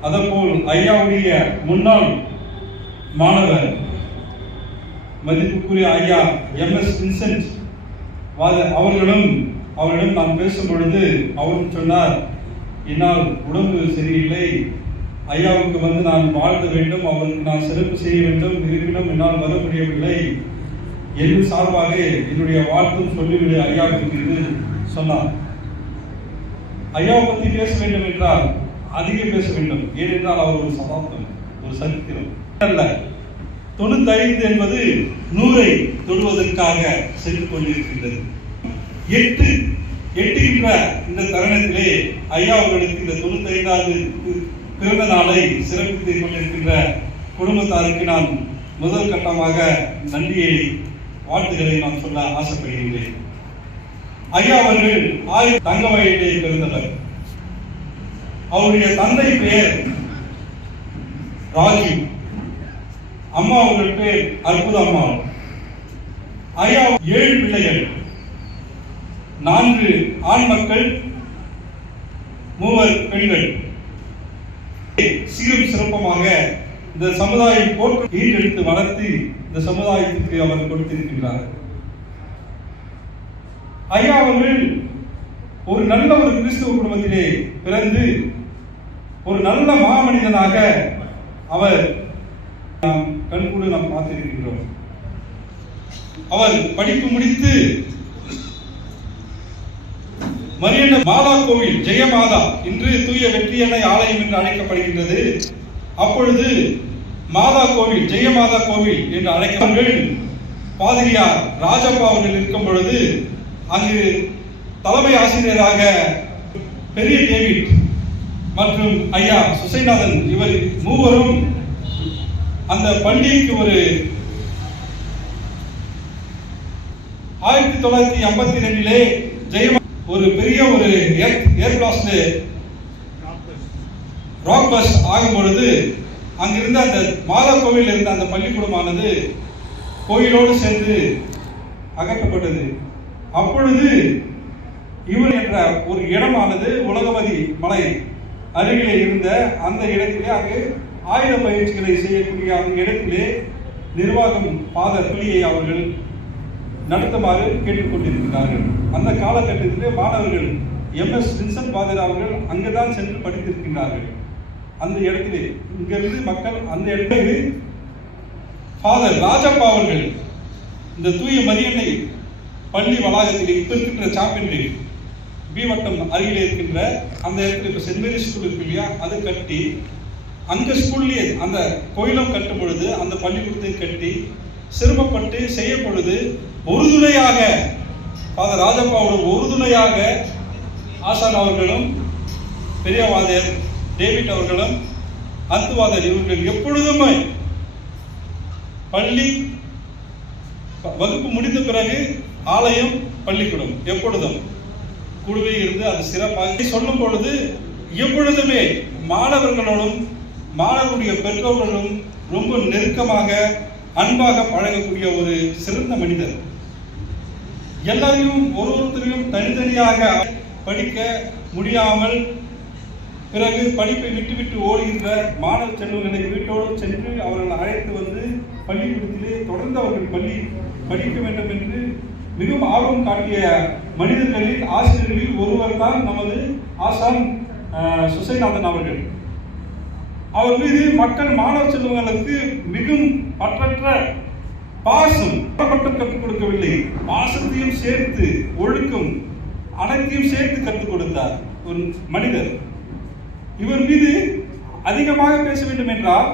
அதேபோல் ஐயாவுடைய முன்னாள் மாணவர் மதிப்புக்குரிய ஐயா MS வின்சென்ட் அவர்களிடம் நான் பேசும் பொழுது அவரும் சொன்னார், என்னால் உடம்பு சரியில்லை, ஐயாவுக்கு வந்து நான் வாழ்த்த வேண்டும், அவருக்கு நான் சிறப்பு செய்ய வேண்டும், இருப்பினும் என்னால் வர முடியவில்லை, என் சார்பாக என்னுடைய வாழ்த்தும் சொல்லிவிடு ஐயாவுக்கு என்று சொன்னார். ஐயாவை பற்றி பேச வேண்டும் என்றால் அதிகம் பேச வேண்டும். ஏனென்றால் அவர் ஒரு சதாப்தம், ஒரு சரித்திரம் அல்ல. 95 என்பது 100ஐ தொடுவதற்காக சென்று கொண்டிருக்கின்றது. எட்டுகின்ற இந்த தருணத்திலே ஐயா அவர்களுக்கு இந்த 95வது பிறந்த நாளை சிறப்பித்துக் கொண்டிருக்கின்ற குடும்பத்தாருக்கு நான் முதல் கட்டமாக நன்றியை வாழ்த்துக்களை நான் சொல்ல ஆசைப்படுகின்றேன். ஐயா அவர்கள் தங்க வயதிலே பிறந்தவர். அவருடைய தந்தை பெயர் ராஜு, அம்மா அவர்கள் பேர் அற்புத அம்மா. ஐயா 7 பிள்ளைகள், 4 ஆண் மக்கள், 3 பெண்கள். சீரும் சிறப்பமாக இந்த சமுதாயம் போட்டு ஈடெடுத்து வளர்த்து இந்த சமுதாயத்துக்கு அவர் கொடுத்திருக்கின்றார். ஐயா அவர்கள் ஒரு நல்ல ஒரு கிறிஸ்தவ குடும்பத்திலே பிறந்து ஒரு நல்ல மாமனிதனாக அவர் நாம் கண்கூட நாம் பார்த்திருக்கின்றோம். அவர் படிப்பு முடித்து மரியன்னை மாதா கோவில், ஜெயமாதா, இன்று தூய வெற்றியன்னை ஆலயம் என்று அழைக்கப்படுகின்றது. அப்பொழுது மாதா கோவில், ஜெயமாதா கோவில் என்று அழைக்கப்பவர்கள் பாதிரியார் ராஜப்பா அவர்கள் இருக்கும் பொழுது அங்கு தலைமை ஆசிரியராக பெரிய டேவிட் மற்றும் ஐயா சுசைநாதன் இவர் மூவரும் அந்த பள்ளிக்கு ஒரு 1952 ஜெயமா ஒரு பெரிய ஒரு ஏர் பிளாஸ்ட் ராக் பஸ் ஆகும் பொழுது அங்கிருந்த அந்த மாதா கோவில் இருந்த அந்த பள்ளிக்கூடமானது கோயிலோடு சேர்ந்து அகற்றப்பட்டது. அப்பொழுது இவர் என்ற ஒரு இடமானது உலகமதி மலை அருகிலே இருந்த அந்த இடத்திலே அங்கு ஆயுத பயிற்சிகளை செய்யக்கூடிய அந்த இடத்திலே நிர்வாகம் ஃபாதர் பள்ளியை அவர்கள் நடத்துமாறு கேட்டுக்கொண்டிருக்கிறார்கள். அந்த காலகட்டத்திலே மாணவர்கள் MS வின்சென்ட் ஃபாதர் அவர்கள் அங்குதான் சென்று படித்திருக்கிறார்கள். அந்த இடத்திலே இங்கிருந்து மக்கள் அந்த இடத்திலே ஃபாதர் ராஜப்பா அவர்கள் இந்த தூய மரியன்னை பள்ளி வளாகத்தில் இப்ப இருக்கின்ற சாம்பியன் பி வட்டம் அருகிலே இருக்கின்ற அந்த இடத்துல இப்ப சென்ட் மேரி ஸ்கூல் இருக்கு இல்லையா, அது கட்டி அங்க ஸ்கூல்லேயே அந்த கோயிலும் கட்டும் பொழுது அந்த பள்ளிக்கூடத்தை கட்டி சிரமப்பட்டு செய்யும் பொழுது உறுதுணையாக ஃபாதர் ராஜப்பாவோட உறுதுணையாக ஆசான் அவர்களும் பெரியவாதர் டேவிட் அவர்களும் அத்துவாதர் இவர்கள் எப்பொழுதுமே பள்ளி வகுப்பு முடிந்த பிறகு ஆலயம் பள்ளிக்கூடம் எப்பொழுதும் குழுவே இருந்து அது சிறப்பாக சொல்லும் பொழுது எப்பொழுதுமே மாணவர்களோடும் மாணவருடைய பெற்றோர்களும் ரொம்ப நெருக்கமாக அன்பாக பழகக்கூடிய ஒரு சிறந்த மனிதர். எல்லாரையும் ஒருத்தரையும் தனித்தனியாக படிக்க முடியாமல் பிறகு படிப்பை விட்டுவிட்டு ஓடுகின்ற மாணவ செல்வங்களை வீட்டோடு சென்று அவர்கள் அழைத்து வந்து பள்ளிக்கூடத்திலே தொடர்ந்து அவர்கள் படிக்க வேண்டும் என்று மிகவும் ஆர்வம் காட்டிய மனிதர்களில் ஆசிரியர்களில் ஒருவர் தான் நமது ஆசான் சுசைநாதன் அவர்கள். அவர் மீது மக்கள் மாணவ செல்வங்களுக்கு மிகவும் பற்றற்ற பாசம் மட்டும் கற்றுக் கொடுக்கவில்லை, பாசத்தையும் சேர்த்து, ஒழுக்கம் அனைத்தையும் சேர்த்து கற்றுக் கொடுத்தார் ஒரு மனிதர். இவர் மீது அதிகமாக பேச வேண்டும் என்றால்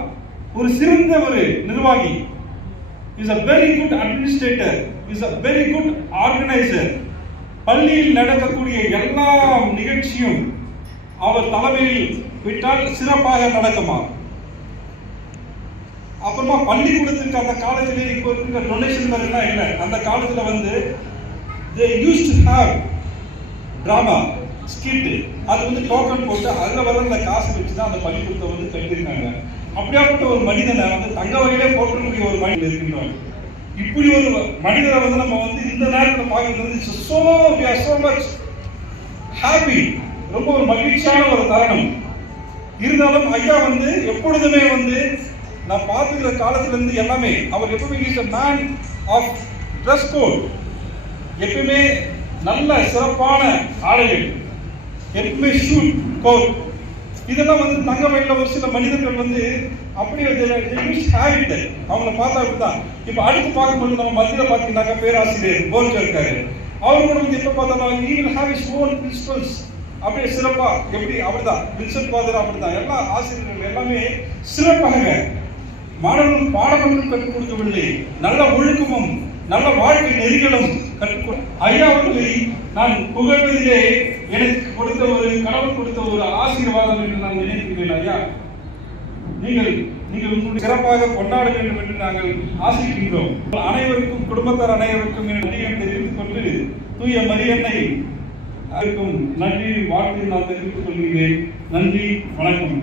ஒரு சிறந்த ஒரு நிர்வாகி, is a very good administrator, is a very good organizer. பள்ளியில் நடக்கக்கூடிய எல்லா நிகழ்ச்சியும் அவர் தலைமையில் விட்டால் சிறப்பாக நடக்குமா. அப்புறமா பள்ளிக்கூடத்திற்கு அந்த காலத்திலே இப்போ இருக்கிற டொனேஷன் எல்லாம் இல்லை. அந்த காலத்துல வந்து they used to have drama skit, அது வந்து டோக்கன் போட்டு அதுல வர அந்த காசு வச்சு தான் அந்த பள்ளிக்கூடத்தை வந்து கட்டியிருக்காங்க. அப்படியாப்பட்ட ஒரு மனிதனை வந்து தங்க வகையிலே போற்றக்கூடிய ஒரு மனிதன் இருக்கின்றாங்க. இப்படி ஒரு மனிதரை வந்து நம்ம வந்து இந்த நேரத்தில் பார்க்கறது so much happy, ரொம்ப ஒரு மகிழ்ச்சியான ஒரு தருணம். இருந்தாலும் ஐயா வந்து எப்பொழுதுமே வந்து நான் பார்த்துக்கிற காலத்துல இருந்து எல்லாமே அவர் எப்பவுமே is a man of dress code, எப்பவுமே நல்ல சிறப்பான ஆடைகள், எப்பவுமே ஷூட் கோட், இதெல்லாம் வந்து தங்க வயல்ல ஒரு சில மனிதர்கள் வந்து அப்படியே அவங்கள பார்த்தா அப்படிதான். இப்ப அடுத்து பார்க்கும்போது நம்ம மத்தியில பார்த்தீங்கன்னாக்கா பேராசிரியர் போல்கர் இருக்காரு. அவரு கூட வந்து எப்ப பார்த்தாலும் he will have his own principles, அப்படியே சிறப்பா எப்படி அப்படிதான் வின்சென்ட் ஃபாதர் அப்படிதான். எல்லா ஆசிரியர்கள் எல்லாமே சிறப்பாக மாணவர்கள் பாடம் மட்டும் கற்றுக் கொடுக்கவில்லை, நல்ல ஒழுக்கமும் நல்ல வாழ்க்கை நெறிகளும் கற்றுக் ஐயா அவர்களை நான் புகழ்வதிலே எனக்கு கொடுத்த ஒரு கடவுள் கொடுத்த ஒரு ஆசீர்வாதம் என்று நான் நினைக்கிறேன். ஐயா நீங்கள் உங்களுடைய சிறப்பாக கொண்டாட வேண்டும் என்று நாங்கள் ஆசைக்கின்றோம். அனைவருக்கும் குடும்பத்தார் அனைவருக்கும் நன்றியை தெரிவித்துக் கொண்டு தூய மரியன்னை அதற்கும் நன்றி வாழ்த்து நான் தெரிவித்துக் கொள்கிறேன். நன்றி, வணக்கம்.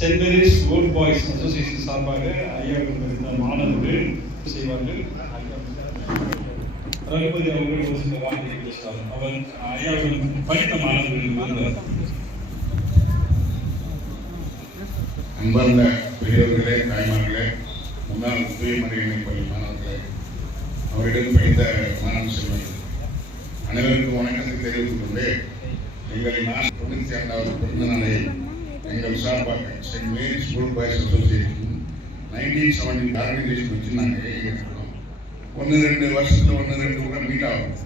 Saint Mary's Old Boys Association சார்பாக ஐயா மாணவர்கள் செய்வார்கள். ரகுபதி அவர்கள் ஒரு சில வார்த்தைகள் பேசுவார். அவர் ஐயாவுடன் படித்த மாணவர்கள் அன்பார்ந்த பெரியவர்களே, தாய்மார்களே, முன்னாள் தூயமறையினை பள்ளி மாணவர்களே, அவரிடம் படித்த மாணவ செல்வங்கள் அனைவருக்கும் வணக்கத்தை தெரிவித்துக் கொண்டு எங்களை 92வது பிறந்த நாளை எங்கள் சார்பாக Saint Mary's School Boys Association 1970 organisation வச்சு நாங்கள் இருக்கோம். 1-2 வருஷத்துல 1-2 கூட மீட் ஆகும்.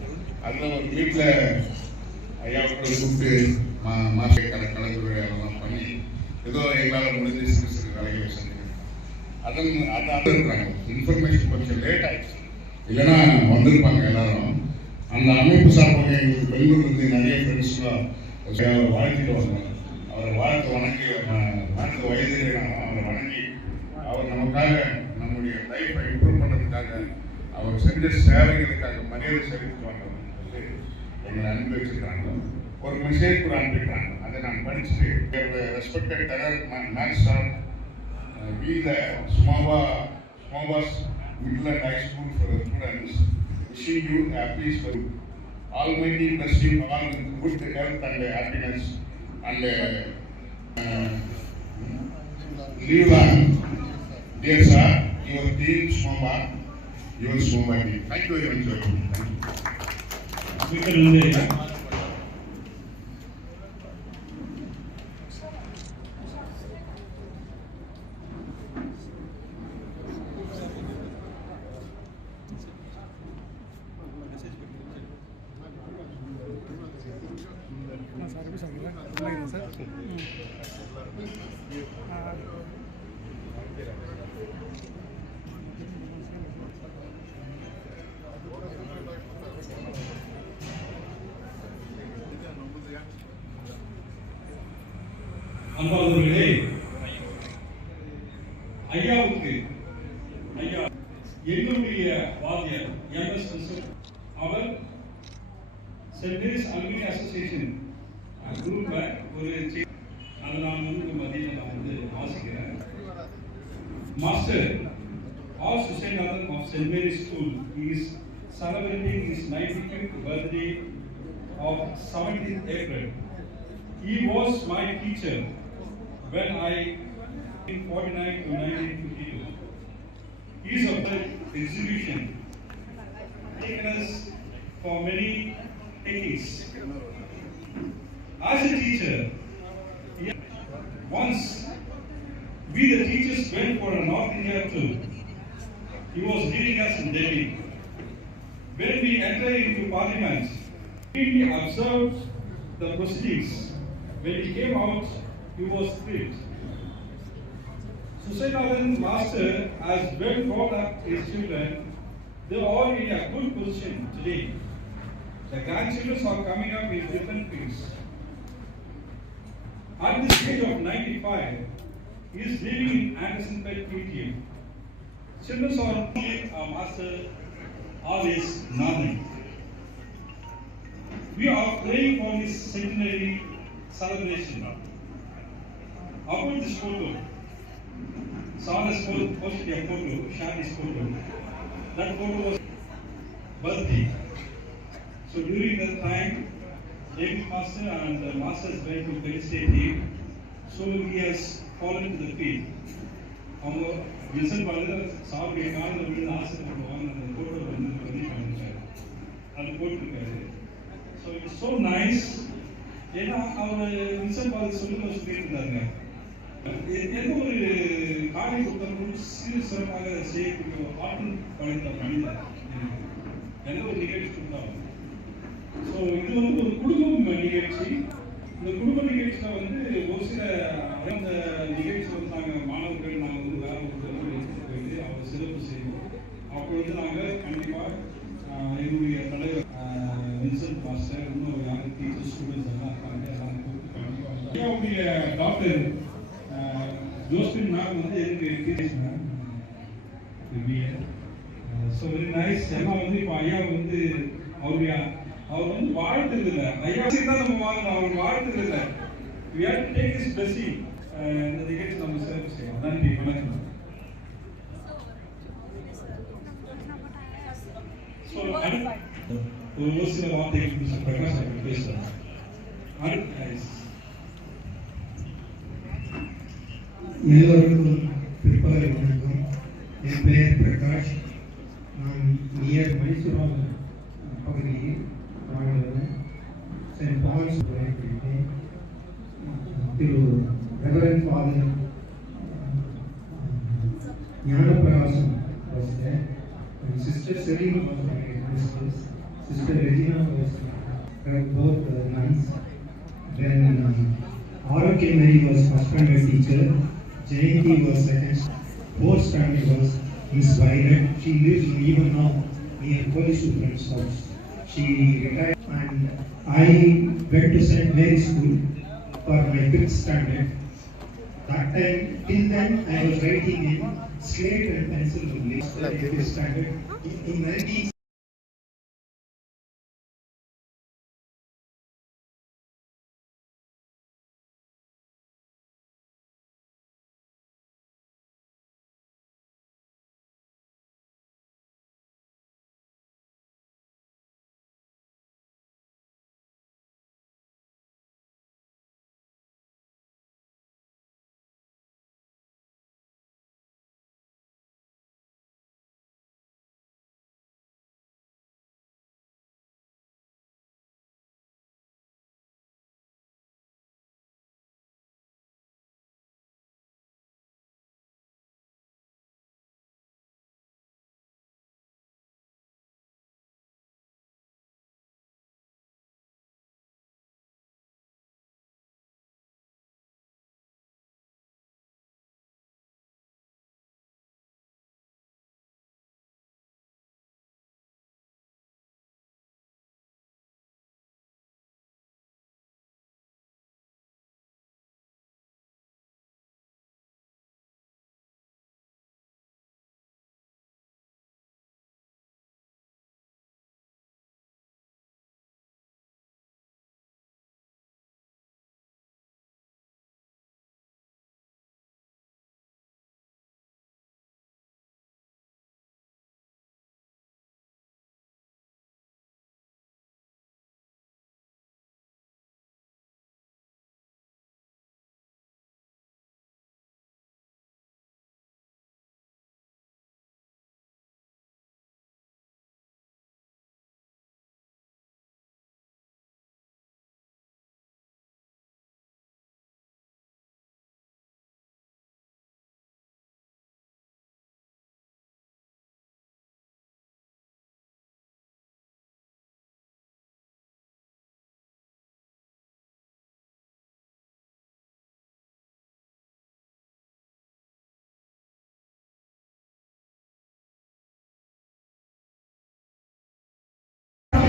அதில் ஒரு மீட்டில் ஐயாவுக்கு கூப்பிட்டு மாசை கலந்துரையாடலாம் பண்ணி ஏதோ எங்களால் முடிஞ்ச சிறு வேலைகளை செஞ்சுக்கிறோம். அதான் இருக்கிறாங்க. இன்ஃபர்மேஷன் கொஞ்சம் லேட் ஆயிடுச்சு, இல்லைன்னா வந்திருப்பாங்க எல்லாரும். அந்த அமைப்பு சார்பாக எங்களுக்கு பெங்களூர்லேருந்து நிறைய ஃப்ரெண்ட்ஸ்லாம் வாழ்த்திட்டு வந்தாங்க. அவரை வாழ்த்து வயதிலே அவரை வணங்கி அவர் நமக்காக நம்முடைய லைஃப்பை இம்ப்ரூவ் பண்ணுறதுக்காக அவர் செஞ்ச சேவைகளுக்காக மரியாதை செலுத்திட்டு வந்தவர் வந்து எங்களை அனுப்பி வச்சிருக்காங்க. ஒரு மெசேஜ் கூட அனுப்பிடுறாங்க. அதை நான் படிச்சுட்டு respected Max sir be the Sumavas Middle and High School for the students, wishing you a peaceful, Almighty bless you all with good health and happiness and live long. Dear sir, your team Sumava, your Sumava team. Thank you very much. அன்பாளர்களே, ஐயாவுக்கு என்னுடைய வாத்தியார் MS Krishnan அவர் Saint Mary's alumni association குரூப்ல ஒரு அதை நான் மத்தியில் நான் வாசிக்கிறேன். Master R Susainathan of St. Mary's School is celebrating his 95th birthday of 17th April. He was my teacher when I in 1949 to 1952. He is of the exhibition taken us for many decades. As a teacher, once we the teachers went for a North India tour. He was leading us in Delhi. When we entered into Parliament, we observed the proceedings. When he came out, he was thrilled. Susainathan Master has well brought up his children. They are all in a good position today. The grandchildren are coming up in different fields. At the age of 95, he is living in Andersonpet PTM. Children are our master always nothing. We are praying for his centenary celebration. About this photo, Saul has posted a photo, shared this photo. That photo was birthday. So during that time, David Master and the Masters went to Penn State team. So he has fallen to the field. அவங்க Wilson பாலர் சாவுடைய காலில் விழுந்து ஆசைப்படுவாங்க. அந்த photo வந்து பண்ணிருக்காரு, அது போட்டிருக்காரு. So it's so nice. ஏன்னா அவர் வில்சன் பாலர் சொல்லிட்டு இருந்தாங்க, எந்த ஒரு காலை கொடுத்தாலும் சீர் சிறப்பாக செய்யக்கூடிய ஆற்றல் படைத்த மனிதர் எந்த ஒரு நிகழ்ச்சி கொடுத்தாலும். ஸோ இது வந்து ஒரு குடும்பம் நிகழ்ச்சி. இந்த குடும்ப நிகழ்ச்சியில் வந்து ஒரு சில அந்த நிகழ்ச்சி வந்து நாங்கள் மாணவர்கள் நாங்கள் வந்து வேற ஒரு போயிட்டு அவர் சிறப்பு செய்வோம். அப்போ வந்து நாங்கள் கண்டிப்பாக எங்களுடைய தலைவர் வின்சென்ட் மாஸ்டர், இன்னும் யாரும் டீச்சர் ஸ்டூடெண்ட்ஸ் எல்லாம் இருக்காங்க, எல்லாம் கூப்பிட்டு கண்டிப்பாக ஐயாவுடைய டாக்டர் ஜோஸ்பின் மேம் வந்து எனக்கு encourage ma'am. So very nice. ஏன்னா வந்து இப்போ ஐயா வந்து அவர் வந்து வாழ்த்துறது இல்லை, ஐயா தான் நம்ம வாங்கணும், அவர் வாழ்த்துறது இல்லை. We have to take his blessing. இந்த நிகழ்ச்சி நம்ம சிறப்பு செய்யலாம். நன்றி, வணக்கம். ஸோ ஒரு சில வார்த்தைகள் மிஸ்டர் பிரகாஷ் அவர்கள் பேசுகிறார். எல்லோருக்கும் பிற்பகல் வணக்கம். என் பெயர் பிரகாஷ். நான் நியர் மைசூர் பகுதியில் வாழ்கிறேன். சென்ட் பால்ஸ் படித்தேன். Thiru Reverend Father Gnanaprakasam was there. And Sister Serena was my mistress. Sister Regina was both nuns. Then R.K. Mary was first standard teacher. Jayanti was second. Fourth standard was Miss Violet. She lives even now near Polish Friend's house. She retired and I went to St. Mary's School for my 5th standard. That time, till then, I was writing in slate and pencil only. In 5th standard. In 90s,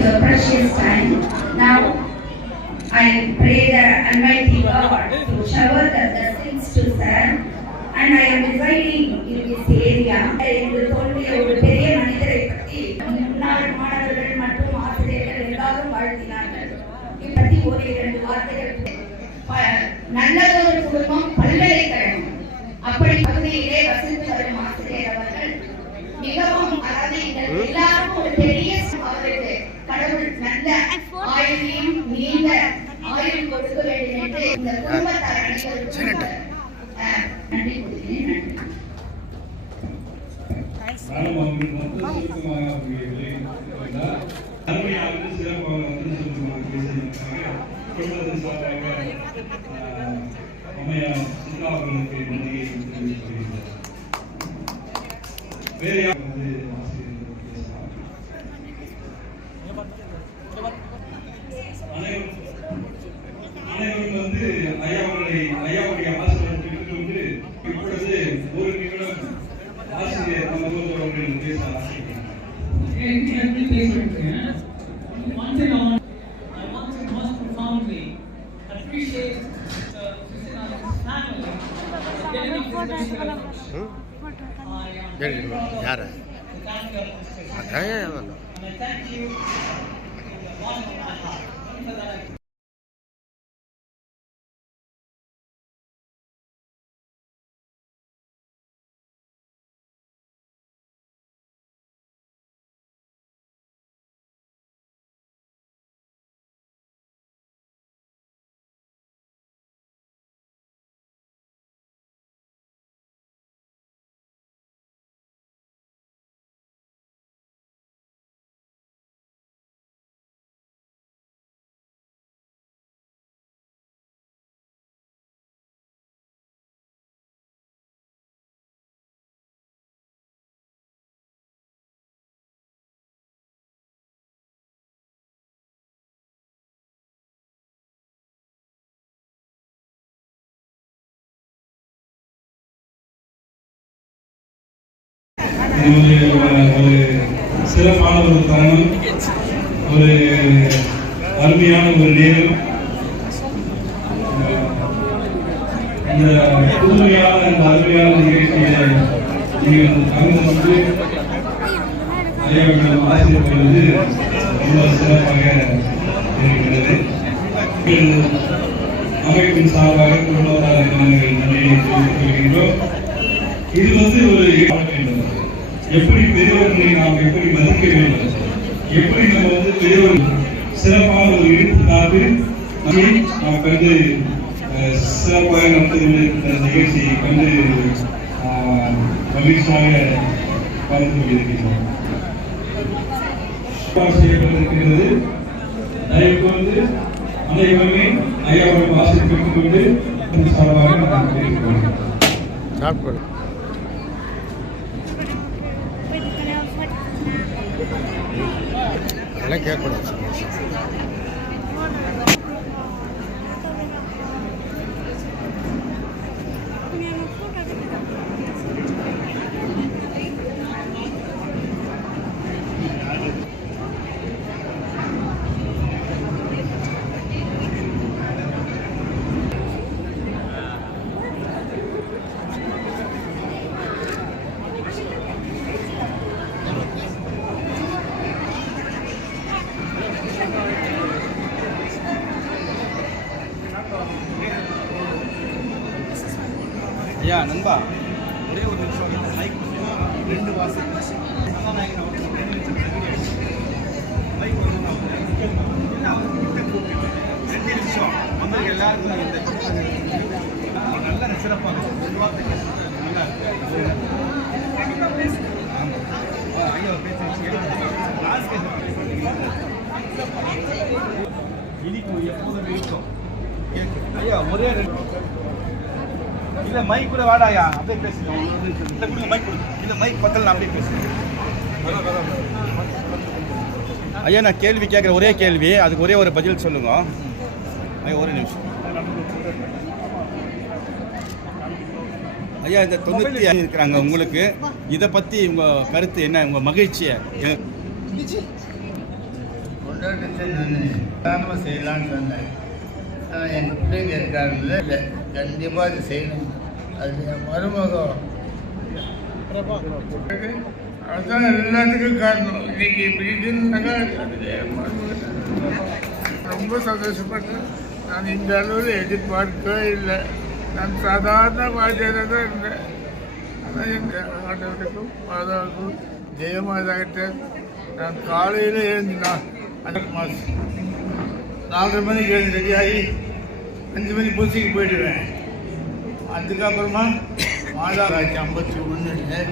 the precious time. Now, I pray the Almighty God to shower the blessings to serve, and I am residing in this area. என்று தோன்றிய ஒரு பெரிய மனிதரை பற்றி முன்னாள் மாணவர்கள் மற்றும் ஆசிரியர்கள் எல்லாரும் வாழ்த்தினார்கள். இப்பற்றி ஒரு 2 வார்த்தைகள். நல்லதொரு குடும்பம் பல்கலைக்கழகம். அப்படி பகுதியிலே வசித்து வரும் ஆசிரியர் அவர்கள் மிகவும், அதாவது எங்கள் எல்லாருக்கும் ஒரு பெரிய அவருக்கு கடவுள் நல்ல ஆயுளையும் நீண்ட ஆயுள் கொடுக்க வேண்டும் என்று இந்த குடும்பத்தார் அனைவருக்கும் நன்றி கூறுகிறேன். அனைவரும் வந்து ஐயாவுடைய ஆசிரியர் பெற்றுக்கொண்டு இப்பொழுது ஒரு நிமிடம் ஆசிரியர் அவர்கள் பேச ஆசைப்படுகிறார். One thing I want to most profoundly appreciate Christiana's family for getting me this message. யார் And I thank you from the bottom of my heart. For that இது ஒரு சிறப்பான ஒரு தருணம், ஒரு அருமையான ஒரு நேரம். இந்த புதுமையான இந்த அருமையான நிகழ்ச்சியை நீங்கள் கலந்து கொண்டு ஐயாவிடம் ஆசிரியப்படுவது ரொம்ப சிறப்பாக இருக்கிறது. அமைப்பின் சார்பாக பொருளாதார நாங்கள் நன்றியை தெரிவித்துக் கொள்கின்றோம். இது ஒரு எப்படி பெரியவர்களை நாம் எப்படி மதிக்க வேண்டும், எப்படி நம்ம பெரியவர்கள் சிறப்பான ஒரு எடுத்துக்காட்டு நாம் கண்டு சிறப்பாக நடத்துகின்ற இந்த நிகழ்ச்சியை கண்டு மகிழ்ச்சியாக பார்த்து கொண்டிருக்கிறோம். செய்யப்பட்டிருக்கிறது. தயவு கூர்ந்து அனைவருமே ஐயாவுடைய வாசலை பெற்றுக்கொண்டு சார்பாக நான் தெரிவித்துக் அதெல்லாம் கேட்கக்கூடாது. ஐயா நண்பா, ஒரே ஒரு நிமிஷம் மைக் 2 வாசல் மைக் 2 நிமிஷம் வந்து எல்லாருக்கும் நல்ல சிறப்பாக நல்லா ஐயா இனிக்கும் எப்போதும் இருக்கும் ஐயா. ஒரே இல்லை மைக் கூட வாடாயா, அப்படியே பேசுங்க. இல்லை கொடுங்க மைக் கொடுங்க. இல்லை மைக் பக்கத்தில் அப்படியே பேசுங்க. ஐயா நான் கேள்வி கேட்குறேன், ஒரே கேள்வி, அதுக்கு ஒரே ஒரு பதில் சொல்லுங்க ஐயா. ஒரு நிமிஷம் ஐயா. இந்த 95 இருக்கிறாங்க உங்களுக்கு, இதை பற்றி உங்கள் கருத்து என்ன, உங்கள் மகிழ்ச்சியை? கொண்டாட்டத்தை நான் செய்யலான்னு சொன்னேன். என் பிள்ளைங்க இருக்காங்கல்ல, இல்லை கண்டிப்பாக அது செய்யணும். அது என் மருமகம் அதுதான் எல்லாத்துக்கும் காரணம். இன்னைக்கு இப்படி இதுன்னாக்கா அது என் மருமகன். ரொம்ப சந்தோஷப்பட்டேன். நான் இந்த அளவில் எதிர்பார்க்கவே இல்லை. நான் சாதாரண வாத்தியாராக தான் இருந்தேன். ஆனால் எங்கள் ஆண்டவனுக்கும் மாதாவுக்கும் ஜெயமாதாகிட்ட நான் காலையில் எழுந்தினான். மாதம் 4:30 மணிக்கு எழுந்து ரெடியாகி 5 மணி பூசிக்கு போயிடுவேன். அதுக்கப்புறமா மாதா 51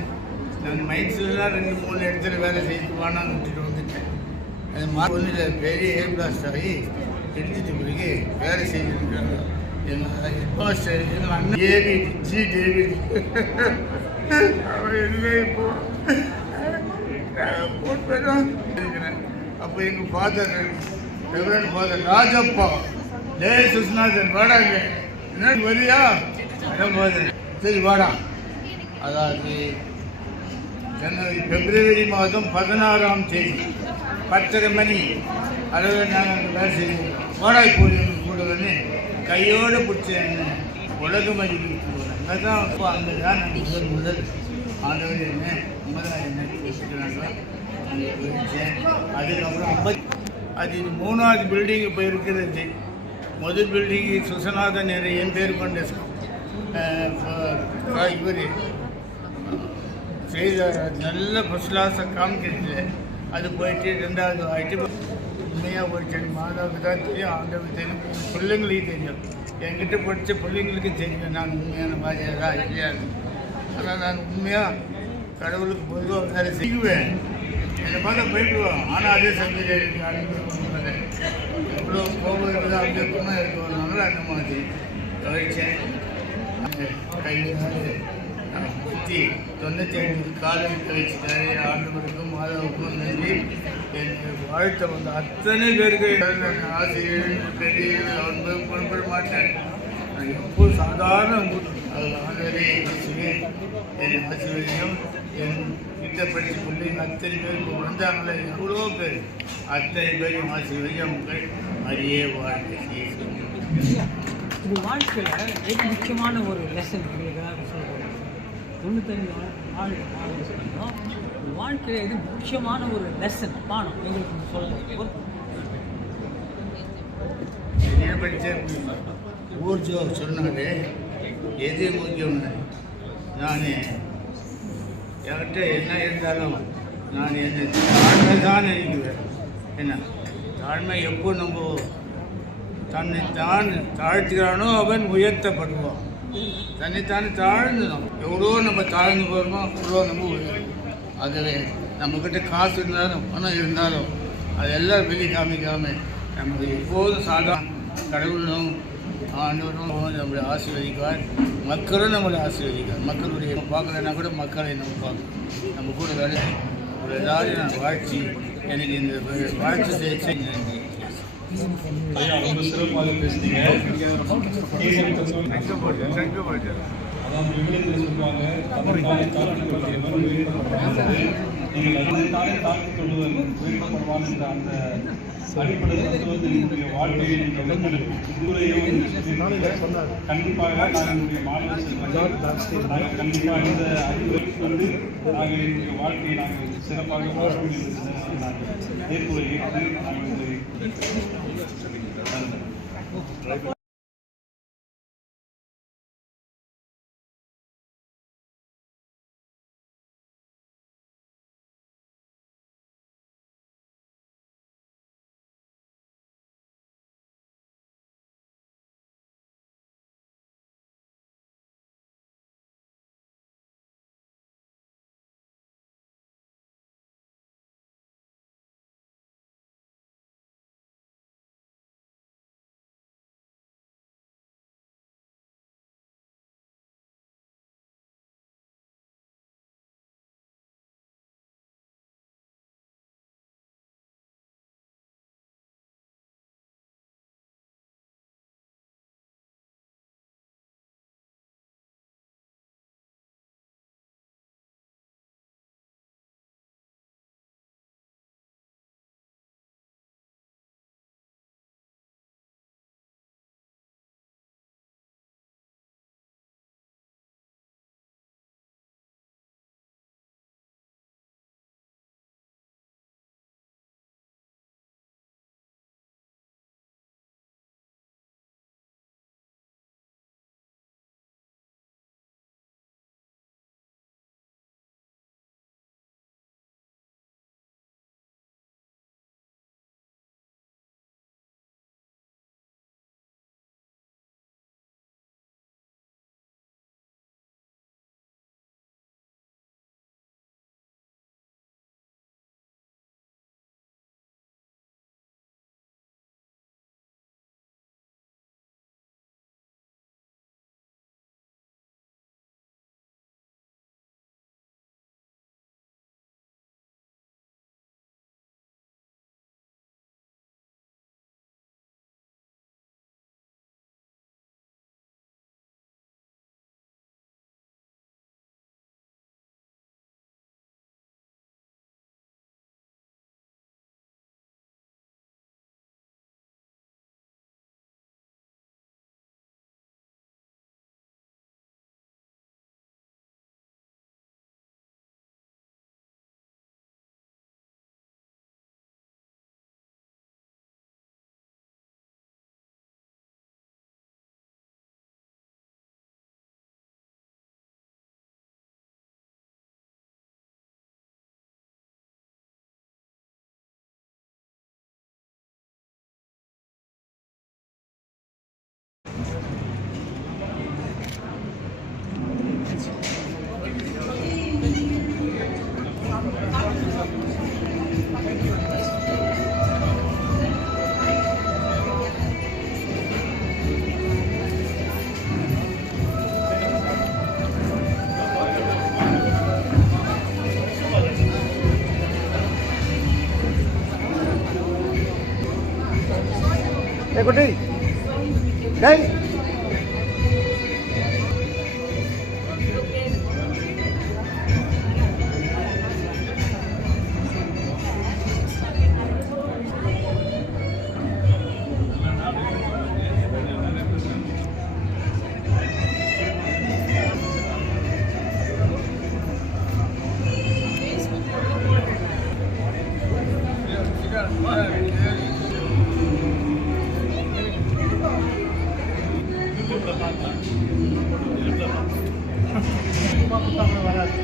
நான் மைன்ஸ்லாம் 2-3 இடத்துல வேலை செய்து வானான்னு விட்டுட்டு வந்துட்டேன். அது ஒன்றில் பெரிய ஏர் பிளாஸ்ட் ஆகி எடுத்துட்டு பிறகு வேலை செய்திருக்காங்க. எங்கள் ஹெட் மாஸ்டர் எங்கள் அண்ணன் டேவிட் அவன் என்ன இப்போ போட்டுறேன். அப்போ எங்கள் ஃபாதர் ரெவரண்ட் ஃபாதர் ராஜப்பா சுஸ்நாதன் வாடாங்க, என்ன வரியா? சரி வாடா. அதாவது பிப்ரவரி மாதம் 16ஆம் தேதி 10:30 மணி அளவில் நாங்கள் அங்கே வேலை செய்வோம். வாடாய் போய் கூட வந்து கையோடு பிடிச்ச என்ன உலக மதிப்பு அங்கே தான். அப்போ அங்கே தான் நான் முதல் ஆண்டவர் என்ன 50,000 என்ன வச்சுக்கிறாங்க அங்கே போயிடுச்சேன். அதுக்கப்புறம் அது 3வது பில்டிங் இப்போ இருக்கிறது. முதல் பில்டிங்கு சுசநாதன் என் பேர் கொண்ட இவர் செய்த நல்ல ஃபர்ஸ்ட் கிளாஸாக காமிக்கிறது. அது போயிட்டு 2வது ஆகிட்டு உண்மையாக ஒரு சரி மாதாவுக்கு தான் தெரியும், ஆண்டவுக்கு தெரியும், பிள்ளைங்களுக்கு தெரியும். என்கிட்ட படித்த பிள்ளைங்களுக்கு தெரியும் நான் உண்மையான பாதியாக இல்லையா. ஆனால் நான் உண்மையாக கடவுளுக்கு பொதுவாக வேலை செய்வேன். என்னை பார்த்தா போயிடுவோம். ஆனால் அதே சமயத்தில் எனக்கு அனுப்பிடுவேன். எவ்வளோ கோபம் இருக்குது அப்படின்னா இருக்கிறதுனால அந்த மாதிரி கழிச்சேன். கையில் சுற்றி 95 காலம் கழிச்சிட்டாரு. ஆண்டவருக்கும் மாதாவுக்கும் நன்றி. எனக்கு வாழ்த்த வந்த அத்தனை பேருக்கு ஆசிரியர்கள் பெரிய அவன் குறிப்பிட மாட்டேன். நான் எப்போ சாதாரண ஆண்டவரே இயேசுவே என் ஆசீர்வதியும் என் கிட்ட படித்து பிள்ளைங்க அத்தனை பேர் இப்போ வந்தாங்களே எவ்வளோ பேர் அத்தனை பேரையும் ஆசீர்வதியும் உங்கள் அறியே வாழ்க்கை இது வாழ்க்கையில் மிக முக்கியமான ஒரு லெசன் எங்களுக்காக சொல்கிறோம். 95 நாள் சொல்லணும். வாழ்க்கையில் இது முக்கியமான ஒரு லெசன் பாடம் எங்களுக்கு சொல்லுவோம். என்ன படித்தேன் ஊர் சொன்னாலே எது முக்கியம் நான் என்கிட்ட என்ன இருந்தாலும் நான் என்ன தாழ்மை தான் நினைக்குவேன். என்ன தாழ்மை எப்போ நம்ம தன்னை தான் தாழ்த்துகிறானோ அவன் உயர்த்தப்படுவான். தன்னைத்தானே தாழ்ந்தணும். எவ்வளோ நம்ம தாழ்ந்து போகிறோமோ அவ்வளோ நம்ம உயரும். ஆகவே நம்மக்கிட்ட காசு இருந்தாலும் பணம் இருந்தாலும் அதெல்லாம் வெளி காமிக்காமல் நமக்கு எப்போதும் சாதாரண கடவுளும் ஆண்டவரும் நம்மளை ஆசீர்வதிக்கார். மக்களும் நம்மளை ஆசீர்வதிக்கார். மக்களுடைய பார்க்கலன்னா கூட மக்களை நம்ம பார்க்கணும். நம்ம கூட வேலை ஒரு எல்லாரையும் நான் வாழ்த்தி எனக்கு இந்த வாழ்த்து செய்ய ஐயா ரொம்ப சிறப்பாக பேசுனீங்க. அதாவது விவிலியத்தில் சொல்லுவாங்க, தன்னைத்தானே தாழ்த்திக் கொள்கிறவன் உயர்த்தப்படுவான். நீங்கள் தன்னைத்தானே தாழ்த்திக் கொள்வதன் உயர்த்தப்படுவான் என்ற அந்த அடிப்படை தத்துவத்தில் என்னுடைய வாழ்க்கையை நீங்கள் இதுவரையும் கண்டிப்பாக நாங்கள் என்னுடைய மாணவ செல்வங்கள் நாங்கள் கண்டிப்பாக இந்த அறிவுரை கொண்டு நாங்கள் என்னுடைய வாழ்க்கையை நாங்கள் சிறப்பாக வாழ்வோம் என்று நாங்கள் ஏற்புரை ஏற்று நாங்கள் குட்டி டேய் யூடியூப்பில் பார்த்தேன். சும்மா கொடுத்தா கூட வராது.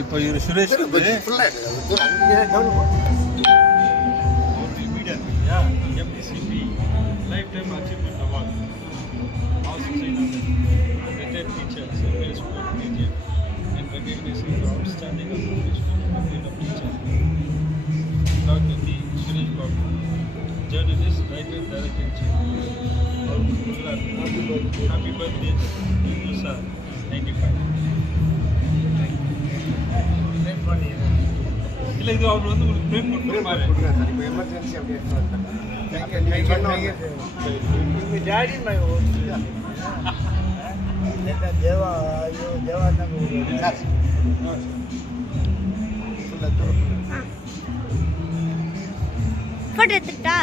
இப்போ இவர் சுரேஷ் வந்து மீடியா இல்லையா MTCP lifetime achievement award retired teacher Saint school teacher and recognising for outstanding application of teacher doctor D Suresh Babu journalist, writer, director, happy birthday to you, sir. 95. இல்லை இது அவர் வந்து உங்களுக்கு ஃப்ரேம் கொடுத்துருப்பாரு. இப்போ எமர்ஜென்சி அப்படி டாடி மை ஓன் தேவா ஐயோ தேவா photo எடுத்துட்டா